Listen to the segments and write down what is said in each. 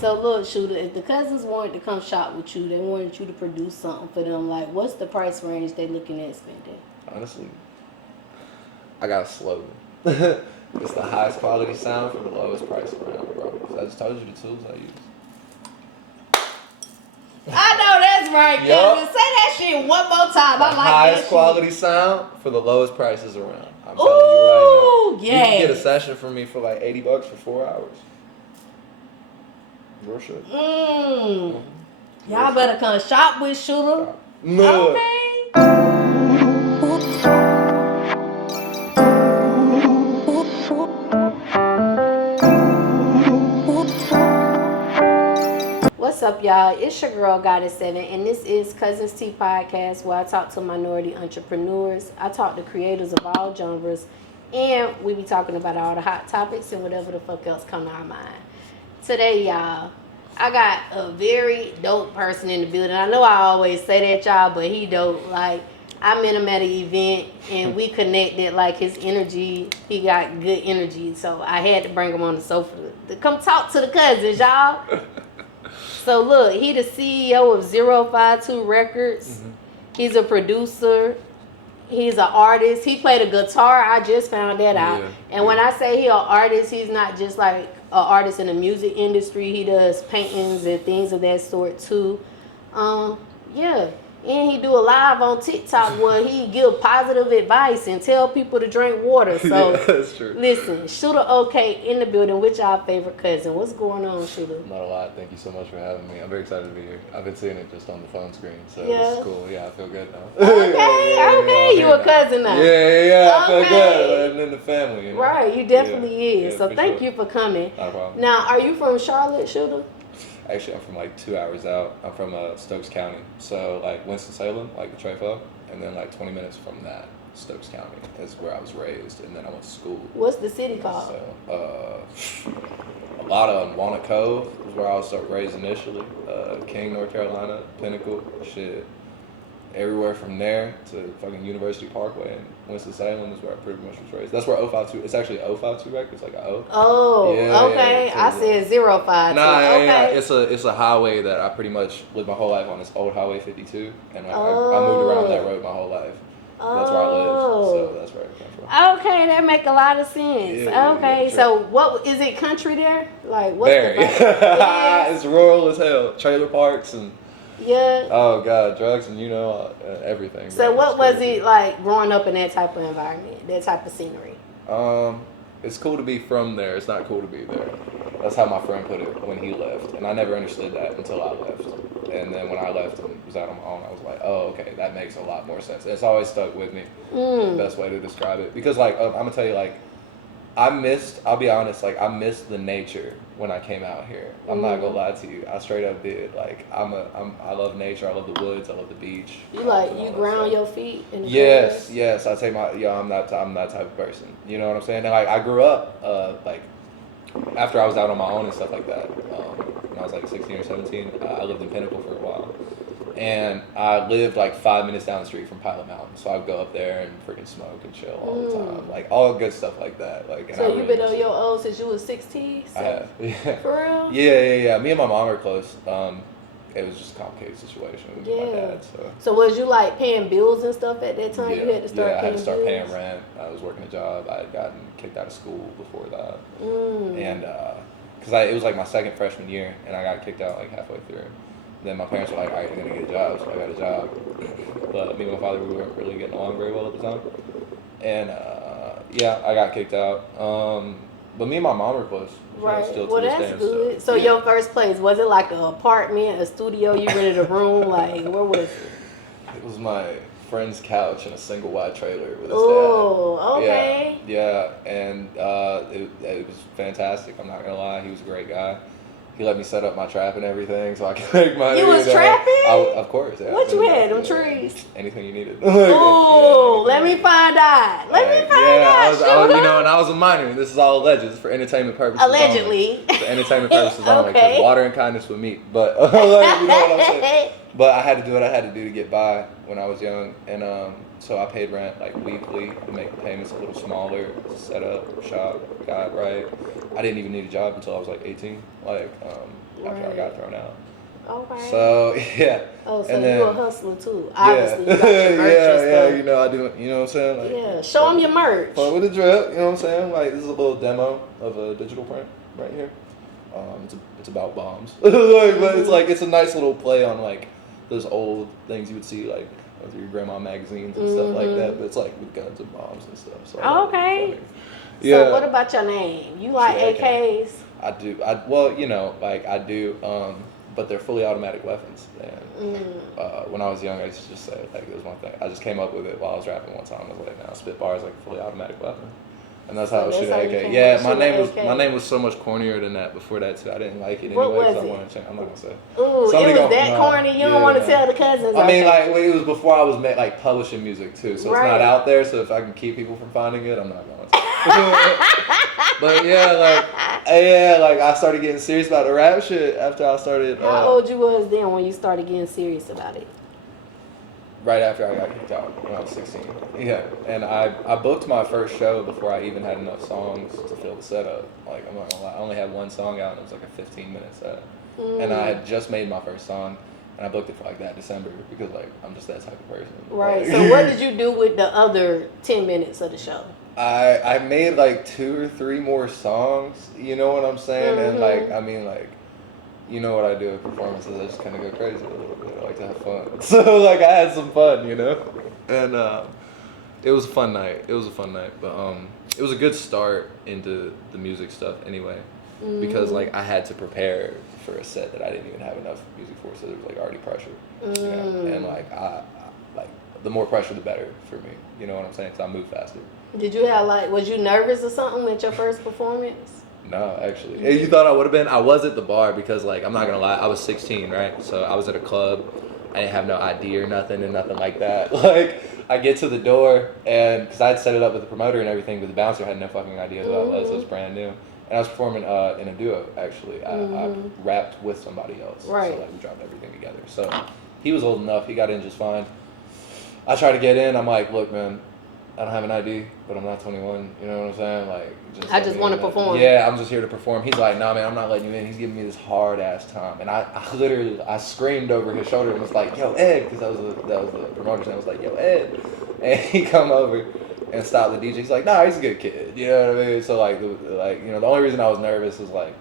So look, Shoota, if the cousins wanted to come shop with you, they wanted you to produce something for them. Like, what's the price range they looking at spending? Honestly, I got a slogan. It's the highest quality sound for the lowest price around, bro. So I just told you the tools I use. I know that's right, cousin. Say that shit one more time. I like that highest quality sound for the lowest prices around. I'm telling you right now. Yeah. You can get a session from me for like $80 for 4 hours. Real shit. Y'all better come shop with Shoota. No. Okay. What's up, y'all? It's your girl, Goddess7, and this is Cuzn Tea Podcast, where I talk to minority entrepreneurs. I talk to creators of all genres, and we be talking about all the hot topics and whatever the fuck else come to our mind. Today, y'all, I got a very dope person in the building. I know I always say that, y'all, but he dope. Like, I met him at an event, and we connected. Like, his energy, he got good energy, so I had to bring him on the sofa to come talk to the cousins, y'all. So look, he the CEO of 052 Records. Mm-hmm. He's a producer. He's an artist. He played a guitar. I just found that out. And when I say he an artist, he's not just like an artist in the music industry. He does paintings and things of that sort too. Yeah. And he do a live on TikTok where he give positive advice and tell people to drink water. So yeah, that's true. Listen, Shoota okay in the building with y'all favorite cousin. What's going on, Shoota? Not a lot. Thank you so much for having me. I'm very excited to be here. I've been seeing it just on the phone screen, so it's cool. Yeah, I feel good now. Okay, you a cousin now. Yeah, I feel good. Living in the family. You know? Right, you definitely is. So thank you for coming. Not a problem. Now, are you from Charlotte, Shoota? Actually, I'm from like 2 hours out. I'm from Stokes County. So like Winston-Salem, like the Trefo, and then like 20 minutes from that, Stokes County is where I was raised, and then I went to school. What's the city called? So, a lot of Walnut Cove is where I was raised initially. King, North Carolina, Pinnacle, shit. Everywhere from there to fucking University Parkway and Winston-Salem is where I pretty much was raised. That's where 052, it's actually 052 Records, like a O. Oh, yeah, okay. Yeah, I said 052. Nah, okay. Yeah, it's a highway that I pretty much lived my whole life on. It's old Highway 52, and I moved around that road my whole life. That's where I lived, so that's where I came from. Okay, that make a lot of sense. Yeah, okay, sure. So what is it? Country there? Like what's Very. It's rural as hell. Trailer parks and. Yeah. Oh God, drugs and everything. So what was it like growing up in that type of environment, that type of scenery? It's cool to be from there. It's not cool to be there. That's how my friend put it when he left, and I never understood that until I left. And then when I left and was out on my own, I was like, oh, okay, that makes a lot more sense. It's always stuck with me. The best way to describe it, because like I'm gonna tell you, like I'll be honest, like I missed the nature when I came out here. I'm not gonna lie to you. I straight up did. Like I love nature. I love the woods. I love the beach. You ground your feet in the grass? Yes. I say I'm that type of person. You know what I'm saying? And like I grew up like after I was out on my own and stuff like that. When I was like 16 or 17, I lived in Pinnacle for a while. And I lived like 5 minutes down the street from Pilot Mountain, so I'd go up there and freaking smoke and chill all the time, like all good stuff like that. Like, and so you've been on your own since you was 16? I have, yeah. For real? Yeah. Me and my mom are close. It was just a complicated situation with my dad. So was you like paying bills and stuff at that time? You had to start. Yeah, I had to start paying rent. I was working a job. I had gotten kicked out of school before that, and because it was like my second freshman year, and I got kicked out like halfway through. Then my parents were like, all right, you're going to get a job. So I got a job. But me and my father, we weren't really getting along very well at the time. And, I got kicked out. But me and my mom were close. Right. Well, that's good. So your first place, was it like an apartment, a studio, you rented a room? Like, where was it? It was my friend's couch in a single wide trailer with his dad. Oh, okay. Yeah. And it was fantastic. I'm not going to lie. He was a great guy. He let me set up my trap and everything so I could make money. You was trapping? Of course, yeah. What you had? Them trees? Anything you needed. Oh, let me find out. Let me find out. And I was a minor. This is all alleged. It's for entertainment purposes Allegedly. Only. For entertainment purposes only. Because water and kindness with meat. But, you know what I'm saying? But I had to do what I had to do to get by when I was young. And so I paid rent like weekly to make the payments a little smaller, set up shop, got right. I didn't even need a job until I was like 18, like after I got thrown out. Okay. So yeah. Oh, so and you then, a hustler too? Obviously, yeah. you got your merch and yeah. stuff. You know I do. You know what I'm saying? Like, Yeah, show them your merch. Fun with the drip. You know what I'm saying? Like this is a little demo of a digital print right here. It's about bombs. Like, but it's like it's a nice little play on like those old things you would see like through your grandma magazines and stuff like that. But it's like with guns and bombs and stuff. So Okay. Yeah. So what about your name? You like AKs? I do. Well, you know, like I do. But they're fully automatic weapons. And when I was young, I used to just say like it was one thing. I just came up with it while I was rapping one time. I was like, "Now spit bars like a fully automatic weapon," and that's how I was shooting AK. Yeah, my name was so much cornier than that before that too. I didn't like it anyway. What was I it? wanted to change. I'm not gonna say. Ooh, Somebody it was that corny. You don't want to tell the cousins. I mean, like it was before I was like publishing music too, so it's not out there. So if I can keep people from finding it, I'm not going to. But yeah, like I started getting serious about the rap shit after I started. How old you was then when you started getting serious about it? Right after I got kicked out when I was 16. Yeah, and I booked my first show before I even had enough songs to fill the setup. Like I'm not gonna lie, I only had one song out and it was like a 15-minute set, and I had just made my first song. And I booked it for like that December because like I'm just that type of person. Right. Like, So what did you do with the other 10 minutes of the show? I made like 2 or 3 more songs. You know what I'm saying? And like I mean like, you know what I do at performances? I just kind of go crazy a little bit. I like to have fun. So like I had some fun, you know. And it was a fun night. But it was a good start into the music stuff anyway, because like I had to prepare for a set that I didn't even have enough music for, so there was like already pressure, you know? And like I like the more pressure the better for me, you know what I'm saying, because I move faster. Did you have like, was you nervous or something at your first performance? No, actually. Hey, you thought I would have been? I was at the bar because like I'm not gonna lie, I was 16, right? So I was at a club, I didn't have no ID or nothing and nothing like that. Like I get to the door and because I had set it up with the promoter and everything, but the bouncer had no fucking idea who I was. It was brand new. And I was performing in a duo, actually. I rapped with somebody else. Right. So, like, we dropped everything together. So, he was old enough. He got in just fine. I tried to get in. I'm like, look, man, I don't have an ID, but I'm not 21. You know what I'm saying? Like, I just want to perform. Yeah, I'm just here to perform. He's like, nah, man, I'm not letting you in. He's giving me this hard-ass time. And I literally screamed over his shoulder and was like, yo, Ed, because that was the promoter's name. I was like, yo, Ed. And he come over and stop the DJ. He's like, nah, he's a good kid. You know what I mean? So like, you know, the only reason I was nervous was like,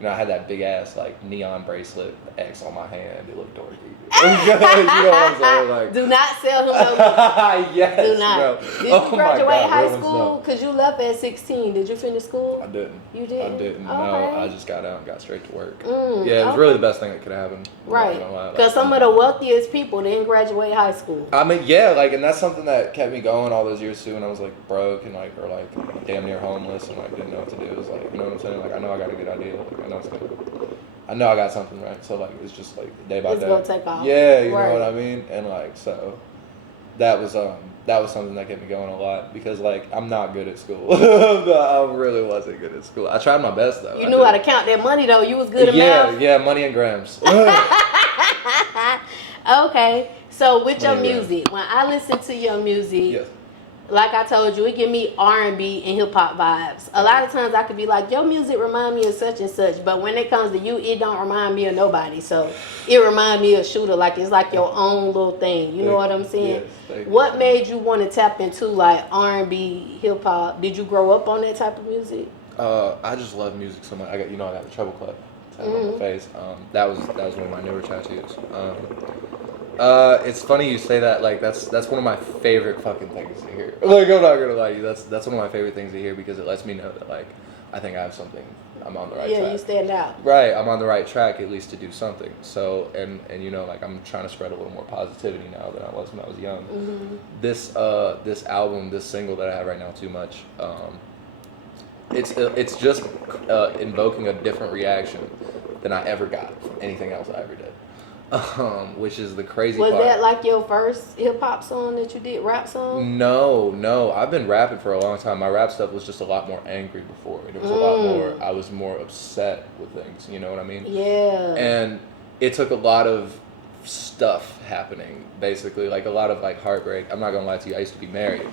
you know, I had that big ass like neon bracelet, the X on my hand. It looked dorky. You know what I'm saying? Like, do not sell him no. Yes, do not. bro. Did you graduate high school? Because you left at 16. Did you finish school? I didn't. You didn't? I didn't. Okay. No, I just got out and got straight to work. Yeah, it was really the best thing that could happen. Right. Because some of the wealthiest people didn't graduate high school. I mean, yeah, like, and that's something that kept me going all those years too. When I was like broke and like, or like damn near homeless and like didn't know what to do. It was like, you know what I'm saying? Like, I know I got a good idea. Like, I know I got something right. So like, it's just like day by day. It's gonna take off. Yeah, you know what I mean? And like, so that was something that kept me going a lot because like I'm not good at school. I really wasn't good at school. I tried my best though. You knew how to count that money though. You was good at math. Yeah, money and grams. Okay, so with your music, when I listen to your music, yes. Like I told you, it give me R&B and hip hop vibes. A lot of times I could be like, your music remind me of such and such, but when it comes to you, it don't remind me of nobody. So it remind me of Shoota, like it's like your own little thing. You know what I'm saying? Yes, what made you want to tap into like R&B, hip hop? Did you grow up on that type of music? I just love music so much. I got the treble clef on my face. That was one of my newer tattoos. It's funny you say that. Like that's one of my favorite fucking things to hear. Like I'm not gonna lie to you. That's one of my favorite things to hear because it lets me know that like I think I have something. I'm on the right track. Yeah, you stand out. Right, I'm on the right track at least to do something. So and you know like I'm trying to spread a little more positivity now than I was when I was young. This album, this single that I have right now, Too Much. It's just invoking a different reaction than I ever got from anything else I ever did. Which is the crazy part. Was that like your first hip hop song that you did, rap song? No. I've been rapping for a long time. My rap stuff was just a lot more angry before. It was a lot more, I was more upset with things, you know what I mean? Yeah. And it took a lot of stuff happening, basically, like a lot of like heartbreak. I'm not gonna lie to you, I used to be married.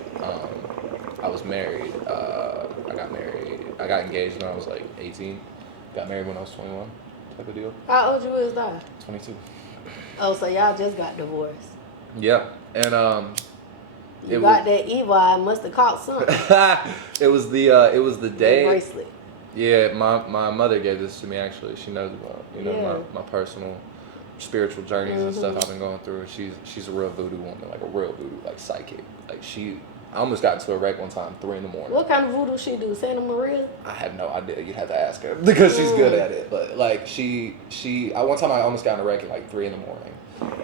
I was married. I got married. I got engaged when I was like 18. Got married when I was 21. Type of deal. How old you is that? 22. Oh, so y'all just got divorced. Yeah, and You got that evil eye. Must have caught something. it was the day. The bracelet. Yeah, my mother gave this to me actually. She knows about my personal spiritual journeys and stuff I've been going through. She's a real voodoo woman, like a real voodoo, like psychic. Like I almost got into a wreck one time, 3 a.m. What kind of voodoo she do? Santa Maria? I have no idea. You'd have to ask her because she's good at it. But like one time I almost got in a wreck at like 3 a.m.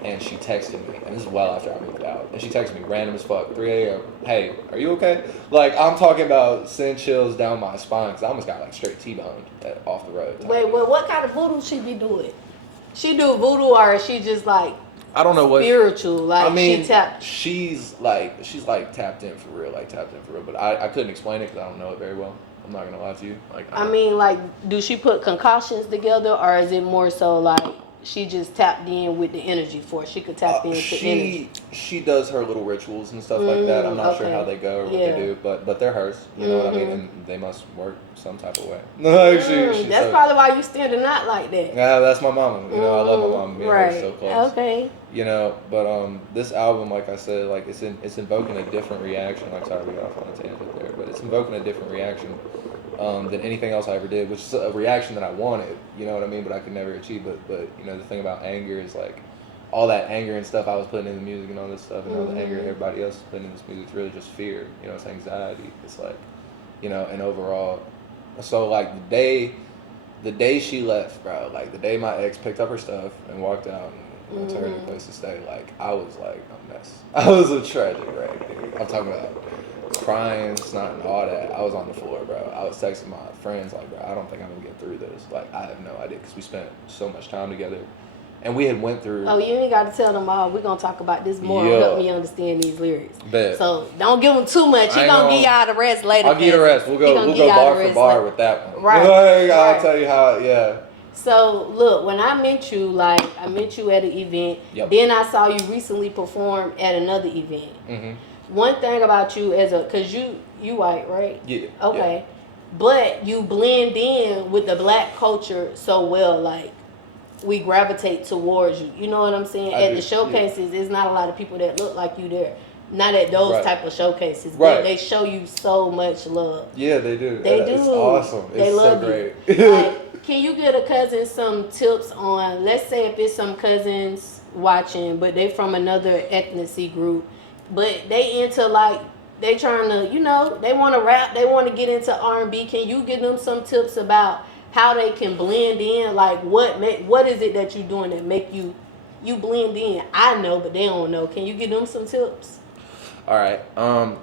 and she texted me, and this is well after I moved out. And she texted me random as fuck, 3 a.m. Hey, are you okay? Like I'm talking about send chills down my spine because I almost got like straight T-boned off the road. Wait, what kind of voodoo she be doing? She do voodoo or is she just like I don't know what spiritual? Like I mean, she's tapped in for real, But I couldn't explain it because I don't know it very well. I'm not gonna lie to you. Like I mean, like, do she put concoctions together or is it more so like she just tapped in with the energy force? She could tap into energy. She does her little rituals and stuff like that. I'm not sure how they go or what they do, but they're hers. You know what I mean? And they must work some type of way. That's probably why you standing out like that. Yeah, that's my mama. You know, I love my mama. Me and her so close. Okay. You know, but this album, like I said, like it's invoking a different reaction. Like sorry, we got off on a tangent there, but it's invoking a different reaction than anything else I ever did, which is a reaction that I wanted, you know what I mean, but I could never achieve. But you know, the thing about anger is like all that anger and stuff I was putting in the music and all this stuff, and all the anger everybody else is putting in this music, it's really just fear. You know, it's anxiety. It's like, you know, and overall, so like the day she left, bro, like the day my ex picked up her stuff and walked out and went to her new place to stay, like I was like a mess. I was a tragic wreck, dude. I'm talking about crying, snotting, all that. I was on the floor, bro. I was texting my friends like, bro, I don't think I'm gonna get through this. Like, I have no idea because we spent so much time together, and we had went through. Oh, you ain't got to tell them all. We're gonna talk about this more. Yeah. Help me understand these lyrics. Bet. So don't give them too much. He gonna give y'all the rest later. I'll give you the rest. We'll go bar for bar with that one. Right. I'll tell you how. Yeah. So look, when I met you, like I met you at an event. Yep. Then I saw you recently perform at another event. Mm-hmm. One thing about you cause you white, right? Yeah. Okay. Yeah. But you blend in with the black culture so well, like we gravitate towards you. You know what I'm saying? At the showcases, there's not a lot of people that look like you there. Not at those type of showcases, but they show you so much love. Yeah, they do. They do. It's awesome. They love so great. Like, can you get a cousin some tips on, let's say if it's some cousins watching, but they from another ethnicity group, but they into like, they trying to, you know, they want to rap, they want to get into R&B. Can you give them some tips about how they can blend in? Like what is it that you doing that make you blend in? I know, but they don't know. Can you give them some tips? All right. I'll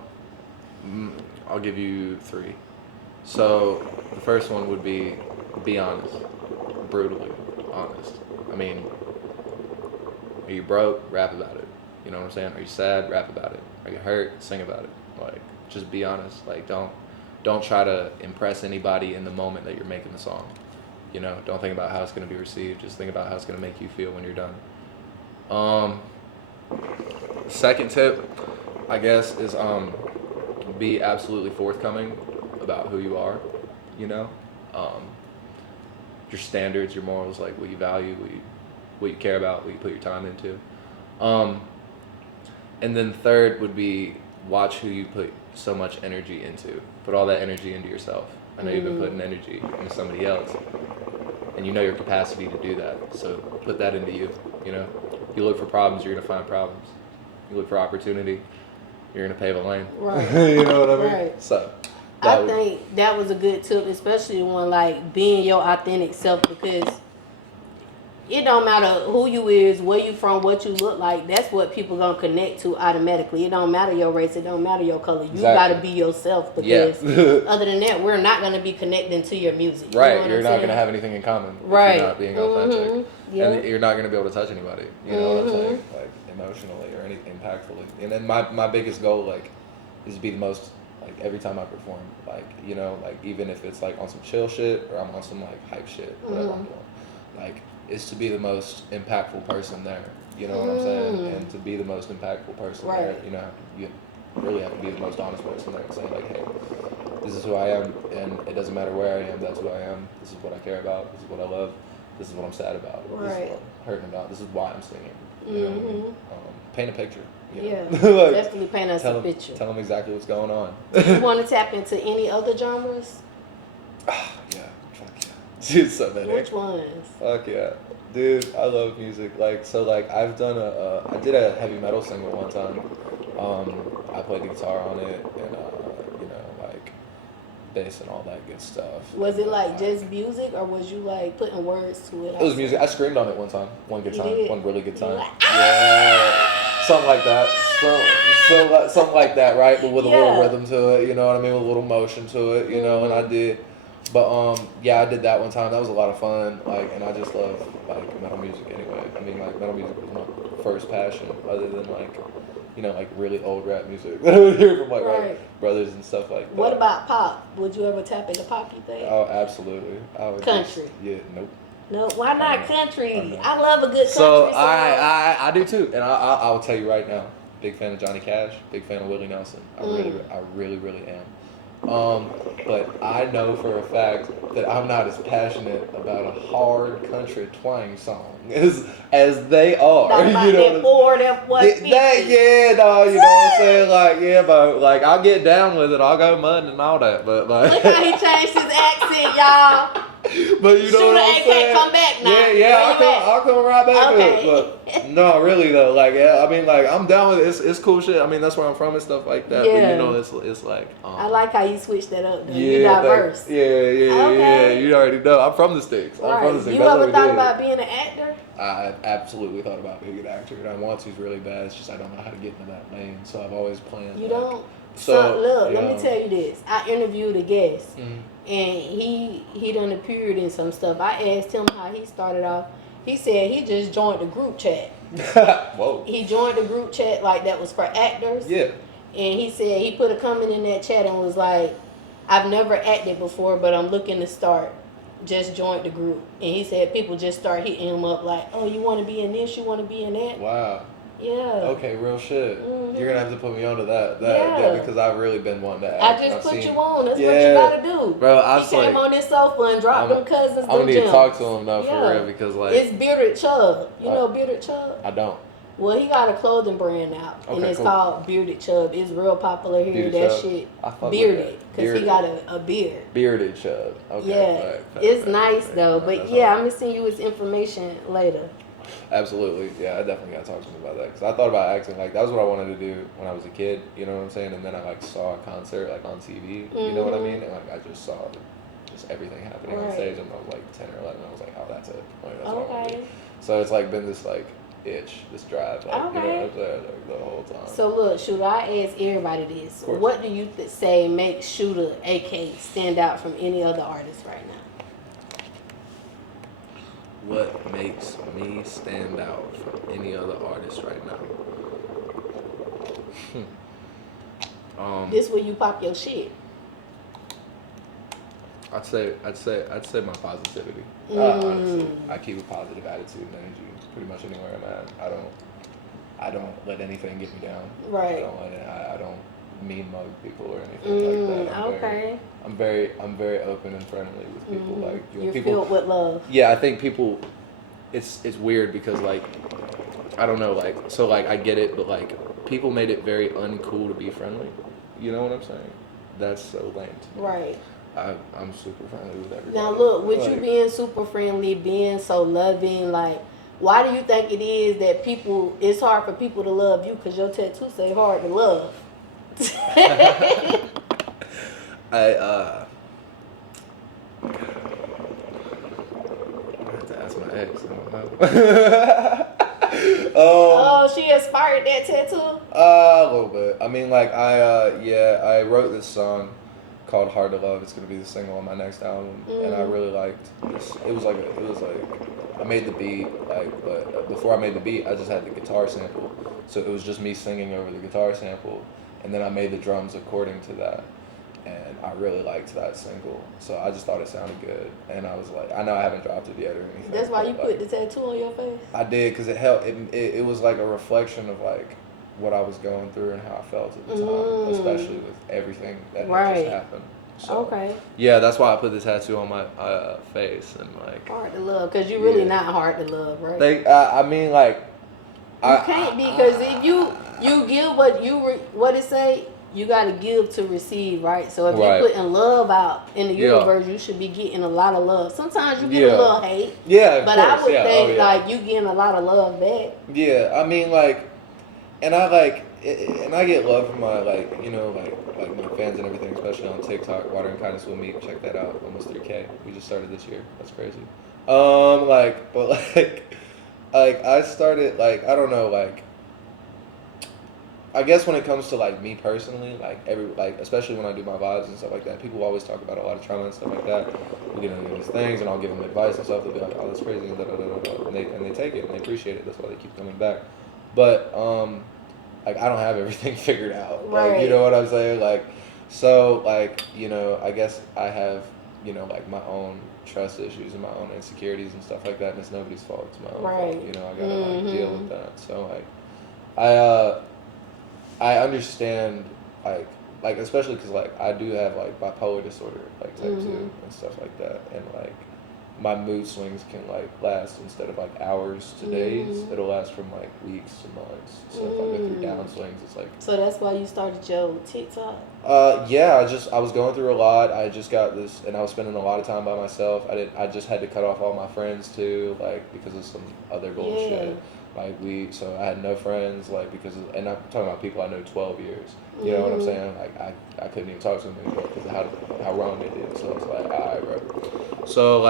give you 3. So the first one would be honest, brutally honest. I mean, are you broke? Rap about it. You know what I'm saying? Are you sad? Rap about it. Are you hurt? Sing about it. Like, just be honest. Like, don't try to impress anybody in the moment that you're making the song. You know, don't think about how it's going to be received. Just think about how it's going to make you feel when you're done. Second tip, I guess, is be absolutely forthcoming about who you are. You know, your standards, your morals, like what you value, what you care about, what you put your time into. And then third would be watch who you put so much energy into. Put all that energy into yourself. I know you've been putting energy into somebody else, and you know your capacity to do that. So put that into you. You know, you look for problems, you're gonna find problems. You look for opportunity, you're gonna pave a lane. Right. You know what I mean? Right. So I think that was a good tip, especially when like being your authentic self, because it don't matter who you is, where you from, what you look like. That's what people gonna connect to automatically. It don't matter your race. It don't matter your color. You gotta be yourself, because other than that, we're not gonna be connecting to your music. Right. You know you're not gonna have anything in common. Right. If you're not being authentic. Yep. And you're not gonna be able to touch anybody. You know what I'm saying? Like emotionally or anything impactfully. And then my biggest goal like is to be the most, like every time I perform, like, you know, like even if it's like on some chill shit or I'm on some like hype shit, whatever I'm doing. like is to be the most impactful person there. You know what I'm saying? And to be the most impactful person there, you know, you really have to be the most honest person there and say like, hey, this is who I am, and it doesn't matter where I am. That's who I am. This is what I care about. This is what I love. This is what I'm sad about. This is what I'm hurting about. This is why I'm singing. You know? Paint a picture. You know? Yeah, like, definitely paint us a picture. Tell them exactly what's going on. Do you want to tap into any other genres? Yeah, fuck yeah. Dude, so many. Which ones? Fuck yeah. Dude, I love music. Like, so like I've done I did a heavy metal single one time. I played the guitar on it and, you know, like bass and all that good stuff. Was it like just music or was you like putting words to it? It was music. I screamed on it one time. One good time. Did? One really good time. Like, yeah. Something like that. Something like that, right? But with a little rhythm to it, you know what I mean? With a little motion to it, you know, and I did. But yeah, I did that one time. That was a lot of fun. Like, and I just love like metal music anyway. I mean, like metal music was my first passion, other than like, you know, like really old rap music that I would hear from like my brothers and stuff like that. What about pop? Would you ever tap into pop? You think? Oh, absolutely. I would country. Yeah, nope. No, why not country? I love a good country song. So I do too, and I'll tell you right now, big fan of Johnny Cash, big fan of Willie Nelson. I really am. But I know for a fact that I'm not as passionate about a hard country twang song as they are. Like you know, that 4, that 150. You know what I'm saying? Like, yeah, but like I'll get down with it. I'll go mudding and all that. But like, look how he changed his accent, y'all. But you know Shoota, what I'm saying? come back now. Yeah, I'll come right back to it. But no, really though, like I mean, like I'm down with it. It's cool shit. I mean, that's where I'm from and stuff like that. Yeah. But you know, it's like I like how you switched that up. Though. Yeah, You diverse. Yeah. You already know. I'm from the States. Right. I'm from the States. You ever thought about being an actor? I absolutely thought about being an actor, and I want to really bad. It's just I don't know how to get into that lane. So I've always planned. You don't. So look, let me tell you this. I interviewed a guest, and he done appeared in some stuff. I asked him how he started off. He said he just joined the group chat. Whoa. He joined the group chat like that was for actors. Yeah. And he said he put a comment in that chat and was like, "I've never acted before, but I'm looking to start. Just joined the group." And he said people just start hitting him up like, "Oh, you want to be in this? You want to be in that?" Wow. Yeah. Okay, real shit. You're gonna have to put me onto that. Yeah, because I've really been wanting to act. I just put you on. That's what you gotta do. Bro, He came on this sofa and dropped them Cuzns. I'm gonna need to talk to him though, for real, because like it's Bearded Chubb. You know Bearded Chubb? I don't. Well, he got a clothing brand out, and it's called Bearded Chubb. It's real popular here. Bearded that Chubb. shit bearded, because he got a beard. Bearded Chubb. Okay. Yeah, it's nice though. But yeah, I'm gonna send you his information later. Absolutely, yeah, I definitely gotta talk to him about that, because I thought about acting. Like, that was what I wanted to do when I was a kid, you know what I'm saying? And then I like saw a concert like on TV, you know what I mean? And like I just saw just everything happening on stage, and I was like 10 or 11. I was like, oh, that's it. Like, that's what I want to do. So it's like been this like itch, this drive, like, you know what I'm saying, like, the whole time. So look, Shoota, I ask everybody this: what do you say makes Shoota, AK, stand out from any other artist right now? What makes me stand out from any other artist right now? This where you pop your shit. I'd say my positivity. Honestly, I keep a positive attitude and energy pretty much anywhere I'm at. I don't let anything get me down. Right. I don't mean mug people or anything like that. I'm very open and friendly with people. Like, you're people filled with love. Yeah, I think people. It's weird because like I don't know, like, so like I get it, but like people made it very uncool to be friendly. You know what I'm saying? That's so lame to me. Right. I'm super friendly with everybody. Now look, with you being super friendly, being so loving, like, why do you think it is that it's hard for people to love you? Because your tattoo say hard to love. I have to ask my ex. I don't know. Oh, she inspired that tattoo? A little bit. I mean, like, I wrote this song called Hard to Love. It's gonna be the single on my next album, and I really liked this. It was like I made the beat, like, but before I made the beat, I just had the guitar sample, so it was just me singing over the guitar sample, and then I made the drums according to that. and I really liked that single, so I just thought it sounded good, and I was like, I know I haven't dropped it yet or anything. That's why you but, put the tattoo on your face? I did, because it helped. It was like a reflection of like what I was going through and how I felt at the time, especially with everything that had just happened. So, okay. Yeah, that's why I put the tattoo on my face and like. Hard to love, because you're really not hard to love, right? I mean, like. You can't, because if you give what it say, you got to give to receive, right? So if you're putting love out in the universe, you should be getting a lot of love. Sometimes you get a little hate. Yeah, but I would think like you getting a lot of love back. Yeah, I mean like, and I get love from my like my fans and everything, especially on TikTok. Water and Kindness with Me, check that out. Almost 3K. We just started this year. That's crazy. Like I started like I don't know like. I guess when it comes to like me personally, especially when I do my vibes and stuff like that, people always talk about a lot of trauma and stuff like that. We get into these things, and I'll give them advice and stuff. They'll be like, "Oh, that's crazy," and and they take it and they appreciate it. That's why they keep coming back. But like I don't have everything figured out. Like you know what I'm saying? Like so like I guess I have like my own trust issues and my own insecurities and stuff like that, and it's nobody's fault. It's my own fault. I gotta like deal with that. So like I understand, like especially because like I do have like bipolar disorder, like type 2 and stuff like that, and like my mood swings can like last instead of like hours to days, it'll last from like weeks to months. So if I go through down swings, it's like. So that's why you started your TikTok. Yeah, I was going through a lot. I just got this, and I was spending a lot of time by myself. I just had to cut off all my friends too, like because of some other bullshit. Like so I had no friends, like and I'm talking about people I know 12 years. You know what I'm saying? Like I couldn't even talk to them anymore because of how wrong they did. So it's like, alright, bro. So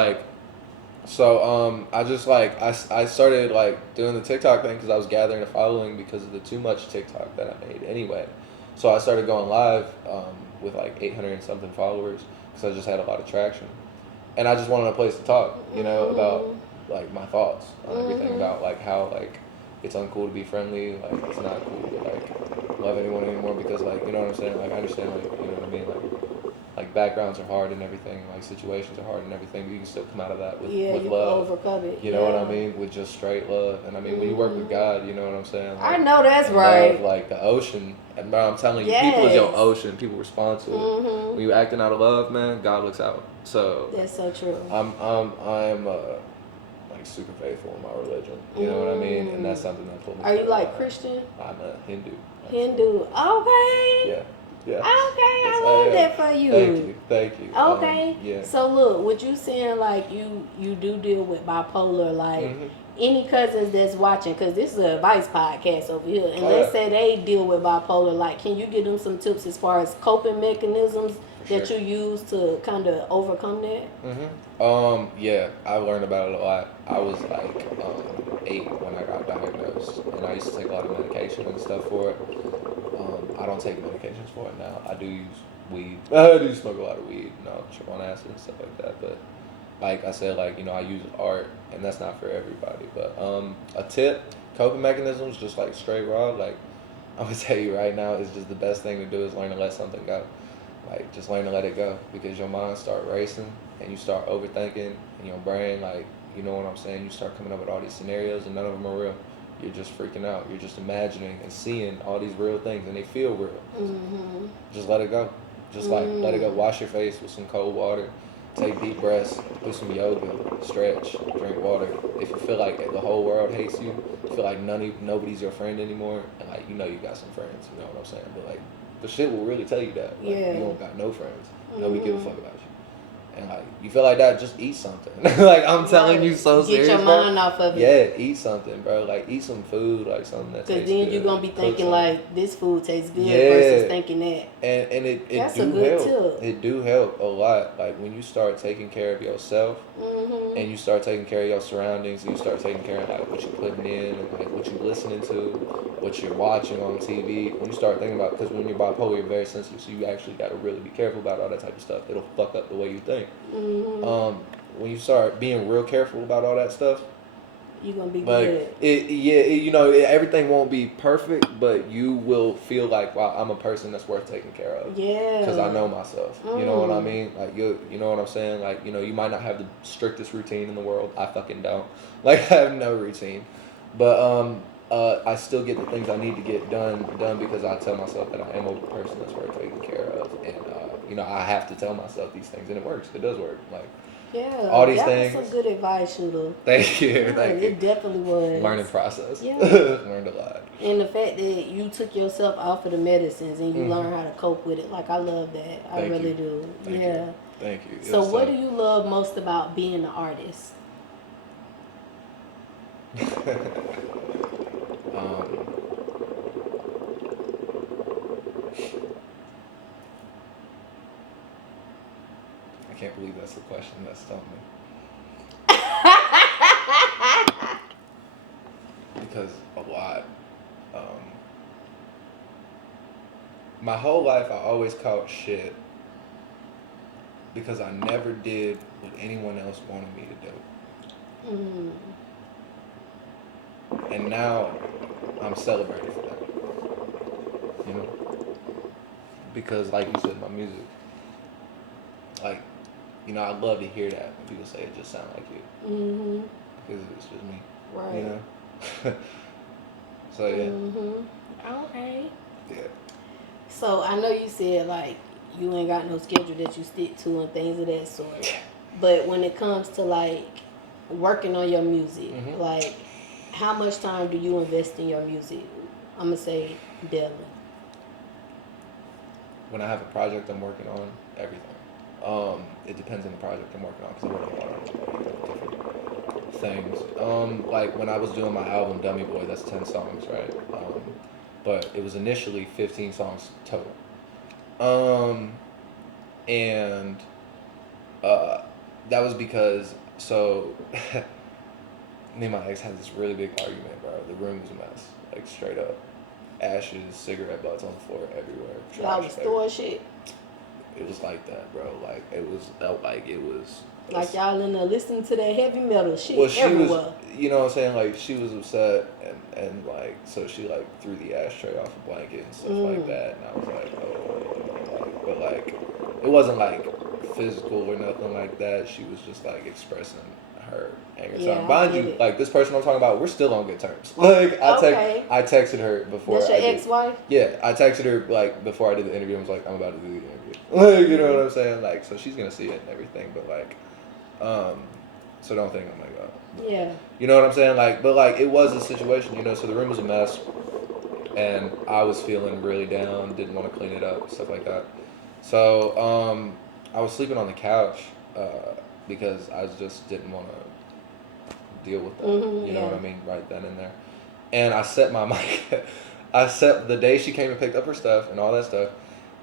I just like I started like doing the TikTok thing because I was gathering a following because of the too much TikTok that I made anyway. So I started going live with like 800 and something followers because I just had a lot of traction, and I just wanted a place to talk, about like my thoughts on everything, about like how like it's uncool to be friendly, like it's not cool to like love anyone anymore because like what I'm saying, like I understand like what I mean, like backgrounds are hard and everything, like situations are hard and everything, but you can still come out of that with love. Overcome it. You know what I mean? With just straight love. And I mean when you work with God, you know what I'm saying? Like, I know that's right. Love, like the ocean. And bro, I'm telling you, people is your ocean. People respond to it. When you acting out of love, man, God looks out. So that's so true. I'm like super faithful in my religion. You know what I mean? And that's something that pulled me. Are you like Christian? I'm a Hindu. Hindu. Okay. Yeah. Yeah. Okay, I love that for you. Thank you. Okay. Yeah. So look, what you saying, like you do deal with bipolar, like any cousins that's watching, because this is an advice podcast over here, and let's say they deal with bipolar, like can you give them some tips as far as coping mechanisms that you use to kind of overcome that? Yeah, I learned about it a lot. I was like 8 when I got diagnosed, and I used to take a lot of medication and stuff for it. I don't take medications for it now. I do use weed. I do smoke a lot of weed, trip on acid and stuff like that. But like I said, like I use art, and that's not for everybody. But a tip, coping mechanisms, just like straight raw. Like I'm gonna tell you right now, it's just the best thing to do is learn to let something go. Like just learn to let it go, because your mind start racing and you start overthinking, and your brain, like you know what I'm saying, you start coming up with all these scenarios and none of them are real. You're just freaking out. You're just imagining and seeing all these real things, and they feel real. Just let it go. Just like let it go. Wash your face with some cold water. Take deep breaths. Do some yoga. Stretch. Drink water. If you feel like the whole world hates you, feel like nobody's your friend anymore, and like you got some friends. You know what I'm saying? But like the shit will really tell you that. Like, you don't got no friends. Nobody give a fuck about you. And like you feel like that, just eat something. Like I'm telling you, so serious. Get your mind off of it. Yeah, eat something, bro. Like eat some food, like something that tastes good. Because then you're gonna be thinking like this food tastes good versus thinking that. And it that's do a good help. tip. It do help a lot. Like when you start taking care of yourself, and you start taking care of your surroundings, and you start taking care of like what you're putting in, and like what you're listening to, what you're watching on TV. When you start thinking about, because when you're bipolar, you're very sensitive, so you actually got to really be careful about all that type of stuff. It'll fuck up the way you think. When you start being real careful about all that stuff, You're gonna be Like good. everything won't be perfect, but you will feel like, wow, I'm a person that's worth taking care of. Yeah. Because I know myself. You know what I mean? Like you know what I'm saying? Like, you might not have the strictest routine in the world. I fucking don't. Like, I have no routine, but I still get the things I need to get done because I tell myself that I am a person that's worth taking care of, and I have to tell myself these things, and it works. It does work. Like. Yeah, All these that things. was some good advice, Shoota. Thank you. Yeah, Thank you. it definitely was. Learning process. Yeah. Learned a lot. And the fact that you took yourself off of the medicines and you learned how to cope with it, like I love that. I really do. Thank yeah. You. Thank you. So what do you love most about being an artist? I can't believe that's the question that's stumped me. Because a lot. My whole life I always caught shit because I never did what anyone else wanted me to do. And now I'm celebrated for that. You know? Because like you said, my music, like, I love to hear that when people say it just sounds like you. Because it's just me. Right. You know? So yeah. Okay. Yeah. So I know you said like you ain't got no schedule that you stick to and things of that sort. But when it comes to like working on your music, like how much time do you invest in your music? I'm gonna say daily. When I have a project I'm working on, everything. It depends on the project I'm working on because I work on a lot of different things. Like when I was doing my album Dummy Boy, that's 10 songs, right? But it was initially 15 songs total. And that was because, so me and my ex had this really big argument, bro. The room was a mess, like straight up. Ashes, cigarette butts on the floor everywhere. Y'all was throwing shit. It was like that, bro. Like it was like y'all in there listening to that heavy metal shit well, she everywhere. was, you know what I'm saying? Like she was upset and like so she like threw the ashtray off a blanket and stuff like that, and I was like, oh, but like it wasn't like physical or nothing like that. She was just like expressing her anger. Yeah, So mind you, like this person I'm talking about, we're still on good terms. Like I texted her before. That's your ex-wife? Yeah, I texted her like before I did the interview. I was like, I'm about to do the interview. Like, you know what I'm saying? Like, so she's gonna see it and everything, but like, so don't think I'm like, oh. Yeah. You know what I'm saying? Like, but like it was a situation, so the room was a mess, and I was feeling really down, didn't want to clean it up, stuff like that. So I was sleeping on the couch because I just didn't want to deal with that. You know what I mean? Right then and there. And I set my mic. The day she came and picked up her stuff and all that stuff,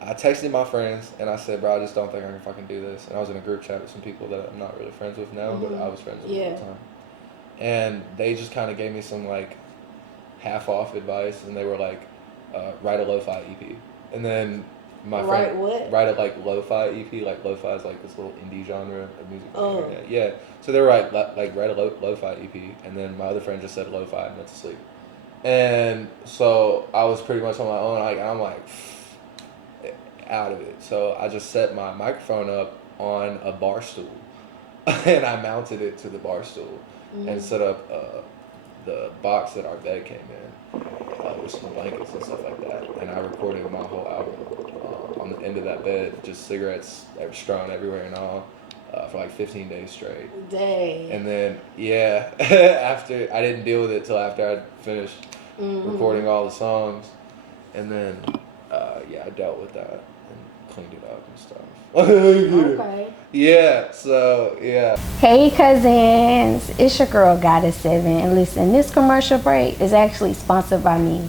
I texted my friends and I said, bro, I just don't think I can fucking do this. And I was in a group chat with some people that I'm not really friends with now, but I was friends with at the time. And they just kind of gave me some like half-off advice, and they were like, write a lo-fi EP. And then my friend write a like lo-fi EP. Like lo-fi is like this little indie genre of music. Oh. Yeah. So they were like write a lo-fi EP, and then my other friend just said lo-fi and went to sleep. And so I was pretty much on my own. Like I'm like out of it. So I just set my microphone up on a bar stool, and I mounted it to the bar stool and set up the box that our bed came in with some blankets and stuff like that. And I recorded my whole album on the end of that bed, just cigarettes strewn everywhere and all, for like 15 days straight. Dang. And then, after, I didn't deal with it till after I'd finished recording all the songs. And then, I dealt with that and cleaned it up and stuff. Okay. Yeah, so, yeah. Hey cousins, it's your girl Goddess7, and listen, this commercial break is actually sponsored by me.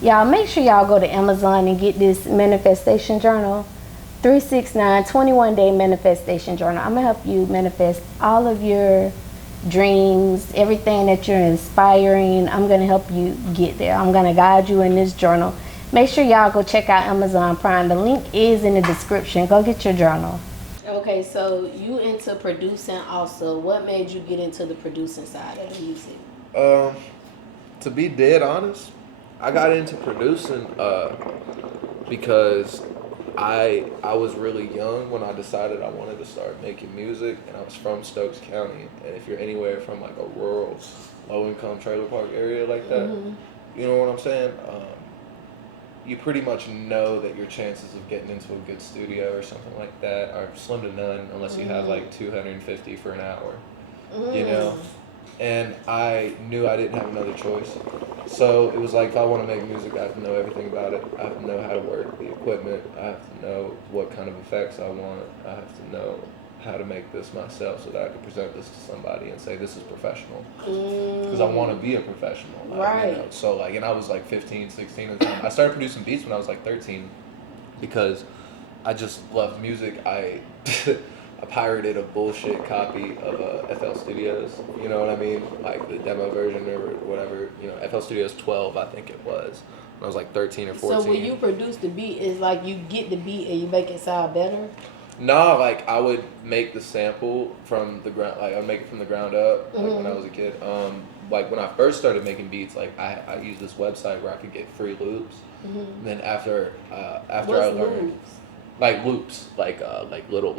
Y'all make sure y'all go to Amazon and get this manifestation journal, 369 21-day manifestation journal. I'm gonna help you manifest all of your dreams, everything that you're inspiring. I'm gonna help you get there. I'm gonna guide you in this journal. Make sure y'all go check out Amazon Prime. The link is in the description. Go get your journal. Okay, so you into producing also. What made you get into the producing side of the music? To be dead honest, I got into producing because I was really young when I decided I wanted to start making music, and I was from Stokes County. And if you're anywhere from like a rural, low-income trailer park area like that, you know what I'm saying? You pretty much know that your chances of getting into a good studio or something like that are slim to none unless you have like $250 for an hour, you know? And I knew I didn't have another choice. So it was like, if I want to make music, I have to know everything about it. I have to know how to work the equipment. I have to know what kind of effects I want. I have to know how to make this myself so that I can present this to somebody and say, this is professional. Because I want to be a professional. Like, you know? So like, and I was like 15, 16 at the time. I started producing beats when I was like 13 because I just loved music. I pirated a bullshit copy of FL Studios, you know what I mean? Like the demo version or whatever, you know, FL Studios 12, I think it was. When I was like 13 or 14. So when you produce the beat, is like you get the beat and you make it sound better? No, like I would make the sample from the ground, like I'd make it from the ground up, like when I was a kid. Like when I first started making beats, like I used this website where I could get free loops. And then after I learned. Loops? Like loops, like little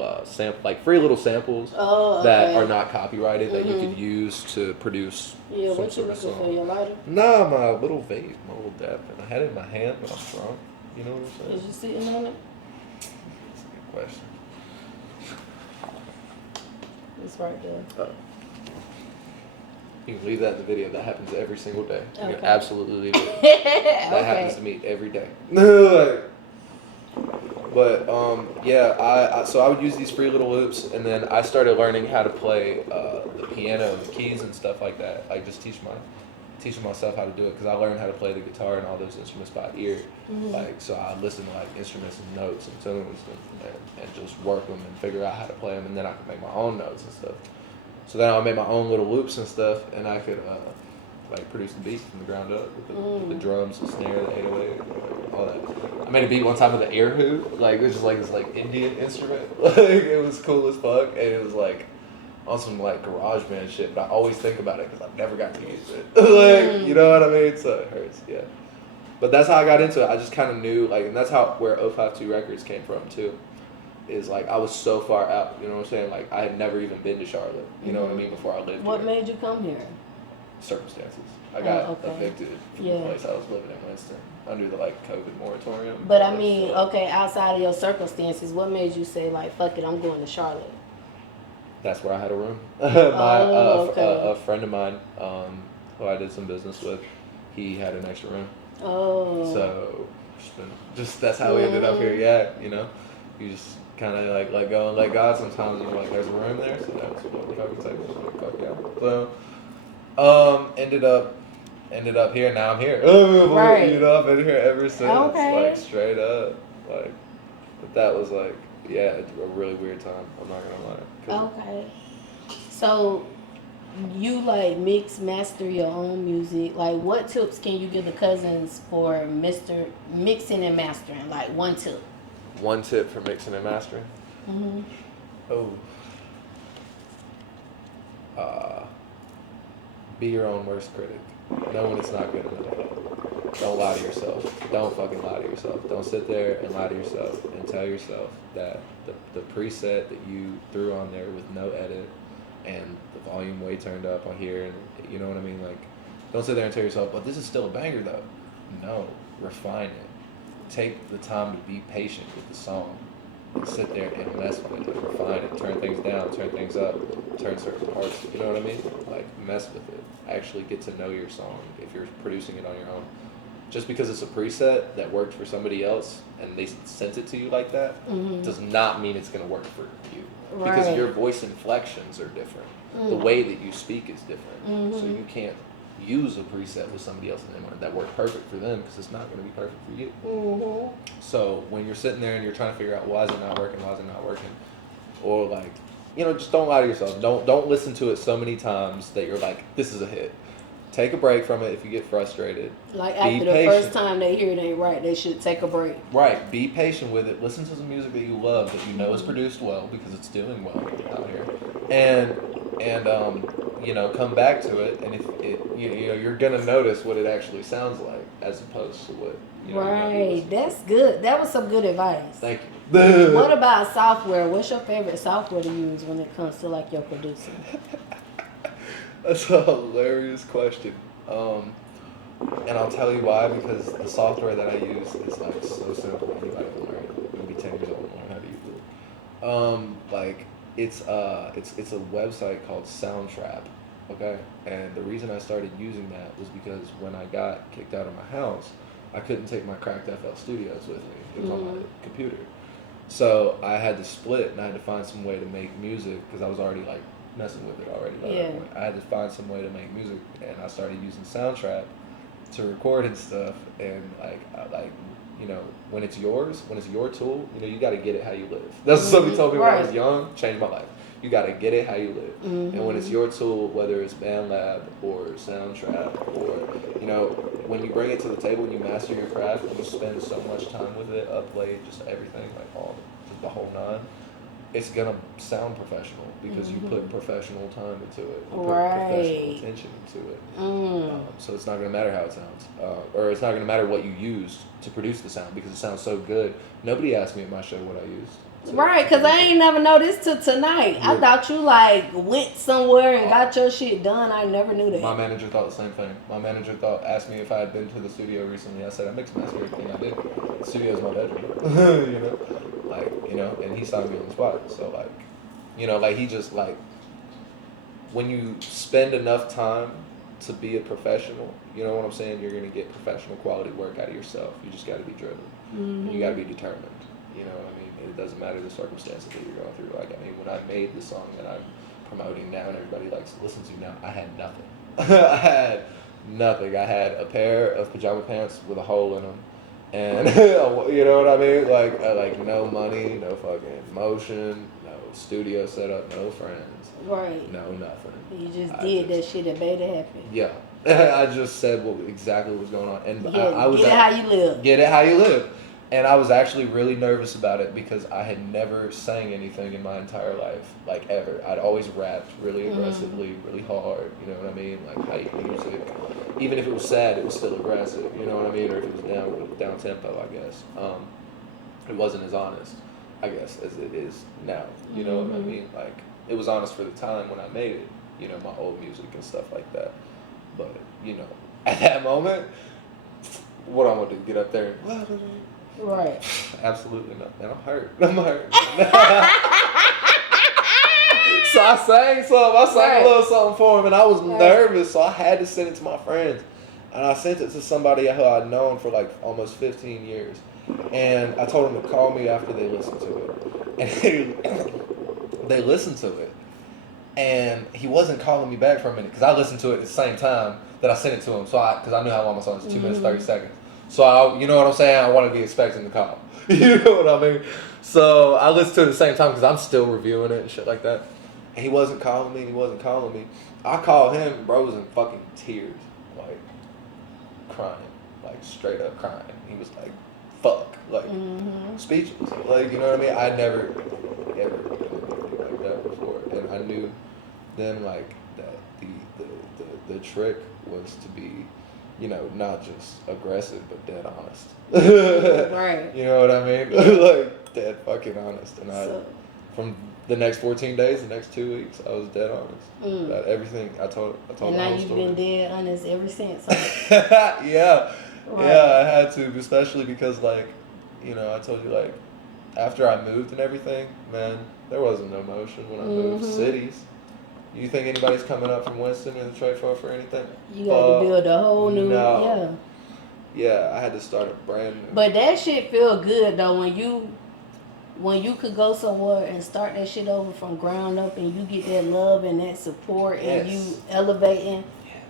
like free little samples that are not copyrighted that you could use to produce some sort of song. For your lighter? Nah, my little vape, my little dab, and I had it in my hand, but I'm drunk. You know what I'm saying? Is you sitting on it? That's a good question. It's right there. You can leave that in the video. That happens every single day. You can Okay. absolutely leave it. That happens to me every day. But yeah, so I would use these free little loops, and then I started learning how to play the piano and the keys and stuff like that. Like just teaching myself how to do it because I learned how to play the guitar and all those instruments by ear. Like so, I listen to like instruments and notes and tunes and just work them and figure out how to play them, and then I could make my own notes and stuff. So then I made my own little loops and stuff, and I could like produce the beat from the ground up with the drums, the snare, the 808, all that. I made a beat one time with an air hoop, like it was just like this like Indian instrument. Like it was cool as fuck, and it was like on some like garage band shit. But I always think about it because I've never got to use it. Like you know what I mean? So it hurts, yeah. But that's how I got into it. I just kind of knew, like, and that's how where 052 Records came from too. Is like I was so far out, you know what I'm saying? Like I had never even been to Charlotte, you know what I mean, before I lived here. What made you come here? Circumstances. I got evicted from the place I was living in Winston under the like COVID moratorium. But I mean, okay, outside of your circumstances, what made you say like, fuck it, I'm going to Charlotte? That's where I had a room. A friend of mine, who I did some business with, he had an extra room. Oh. So just that's how we ended up here. Yeah, you know, you just kind of like let go and let God sometimes. And you're like, there's a room there, so that's what the fucking take. Like, fuck yeah. So, ended up here. Now I'm here. Right. You know, I've been here ever since. Okay. Like straight up. Like, but that was like, yeah, it's a really weird time. I'm not gonna lie. Okay. So, you like mix, master your own music. Like, what tips can you give the Cuzns for mixing and mastering? Like, one tip. One tip for mixing and mastering. Be your own worst critic. Know when it's not good enough. Don't lie to yourself. Don't fucking lie to yourself. Don't sit there and lie to yourself and tell yourself that the preset that you threw on there with no edit and the volume way turned up on here, and you know what I mean? Like, don't sit there and tell yourself, but this is still a banger though. No, refine it. Take the time to be patient with the song. And sit there and mess with it, refine it, turn things down, turn things up, turn certain parts, you know what I mean? Like, mess with it. Actually get to know your song if you're producing it on your own. Just because it's a preset that worked for somebody else and they sent it to you like that, does not mean it's going to work for you. Right. Because your voice inflections are different. The way that you speak is different. So you can't use a preset with somebody else that worked perfect for them because it's not going to be perfect for you. So when you're sitting there and you're trying to figure out why is it not working, or like, you know, just don't lie to yourself. Don't listen to it so many times that you're like, this is a hit. Take a break from it if you get frustrated. Like after the first time they hear it ain't right, they should take a break. Right. Be patient with it. Listen to some music that you love, that you know is produced well because it's doing well out here. And you know, come back to it, and if it, you know, you're gonna notice what it actually sounds like as opposed to what. You know, Right, that's good. That was some good advice. Thank you. What about software? What's your favorite software to use when it comes to like your producing? That's a hilarious question. And I'll tell you why, because the software that I use is like so simple. Anybody can learn it. You can be 10 years old and learn how to use it. Like it's a website called Soundtrap. Okay, and the reason I started using that was because when I got kicked out of my house, I couldn't take my cracked FL Studios with me. It was on my computer. So I had to split, and I had to find some way to make music because I was already like messing with it already. By that point. I had to find some way to make music, and I started using Soundtrap to record and stuff. And like you know, when it's yours, when it's your tool, you know, you got to get it how you live. That's what somebody told me when I was young. Changed my life. You got to get it how you live. And when it's your tool, whether it's BandLab or Soundtrap or, you know, when you bring it to the table and you master your craft and you spend so much time with it, upload, just everything, like all the whole nine, it's going to sound professional because you put professional time into it. You put professional attention into it. So it's not going to matter how it sounds. Or it's not going to matter what you used to produce the sound because it sounds so good. Nobody asked me at my show what I used. Right, because I ain't never know this till tonight. I thought you like went somewhere and got your shit done. I never knew that. My manager thought the same thing. My manager asked me if I had been to the studio recently. I said I mixed and mastered everything I did. The studio's my bedroom. You know? Like, you know, and he signed me on the spot. So like, you know, like he just like, when you spend enough time to be a professional, you know what I'm saying? You're going to get professional quality work out of yourself. You just got to be driven. And you got to be determined. You know what I mean? It doesn't matter the circumstances that you're going through. Like, I mean, when I made the song that I'm promoting now and everybody likes to listen to now, I had nothing. I had nothing. I had a pair of pajama pants with a hole in them. And, you know what I mean? Like no money, no fucking motion, no studio setup, no friends. Right. No nothing. You just did that shit and made it happen. Yeah. I just said exactly what was going on. And I was get it how you live. Get it how you live. And I was actually really nervous about it because I had never sang anything in my entire life, like ever. I'd always rapped really aggressively, really hard, you know what I mean? Like hype music. Even if it was sad, it was still aggressive, you know what I mean? Or if it was down tempo, I guess. It wasn't as honest, I guess, as it is now, you know what I mean? Like, it was honest for the time when I made it, you know, my old music and stuff like that. But, you know, at that moment, what I wanted to get up there and... Right. Absolutely not. Man, I'm hurt. So I sang something. I sang a little something for him, and I was nervous, so I had to send it to my friends. And I sent it to somebody who I'd known for like almost 15 years. And I told them to call me after they listened to it. And they listened to it. And he wasn't calling me back for a minute, because I listened to it at the same time that I sent it to him. So because I knew how long my song was, 2 minutes, 30 seconds. So, you know what I'm saying? I want to be expecting the call. You know what I mean? So, I listened to it at the same time because I'm still reviewing it and shit like that. And he wasn't calling me. I called him, bro was in fucking tears. Like, crying. Like, straight up crying. He was like, fuck. Like, speechless. Like, you know what I mean? I'd never, ever done anything like that before. And I knew then, like, that the trick was to be, you know, not just aggressive, but dead honest. Right. You know what I mean? Like, dead fucking honest. And from the next 14 days, the next 2 weeks, I was dead honest about everything. I told and now you've been dead honest ever since. Yeah. Right. Yeah, I had to, especially because, like, you know, I told you, like, after I moved and everything, man, there wasn't no motion when I moved cities. You think anybody's coming up from Winston in the Detroit for anything? You got to build a whole new, Yeah, I had to start a brand new. But that shit feel good though when you could go somewhere and start that shit over from ground up and you get that love and that support and you elevating.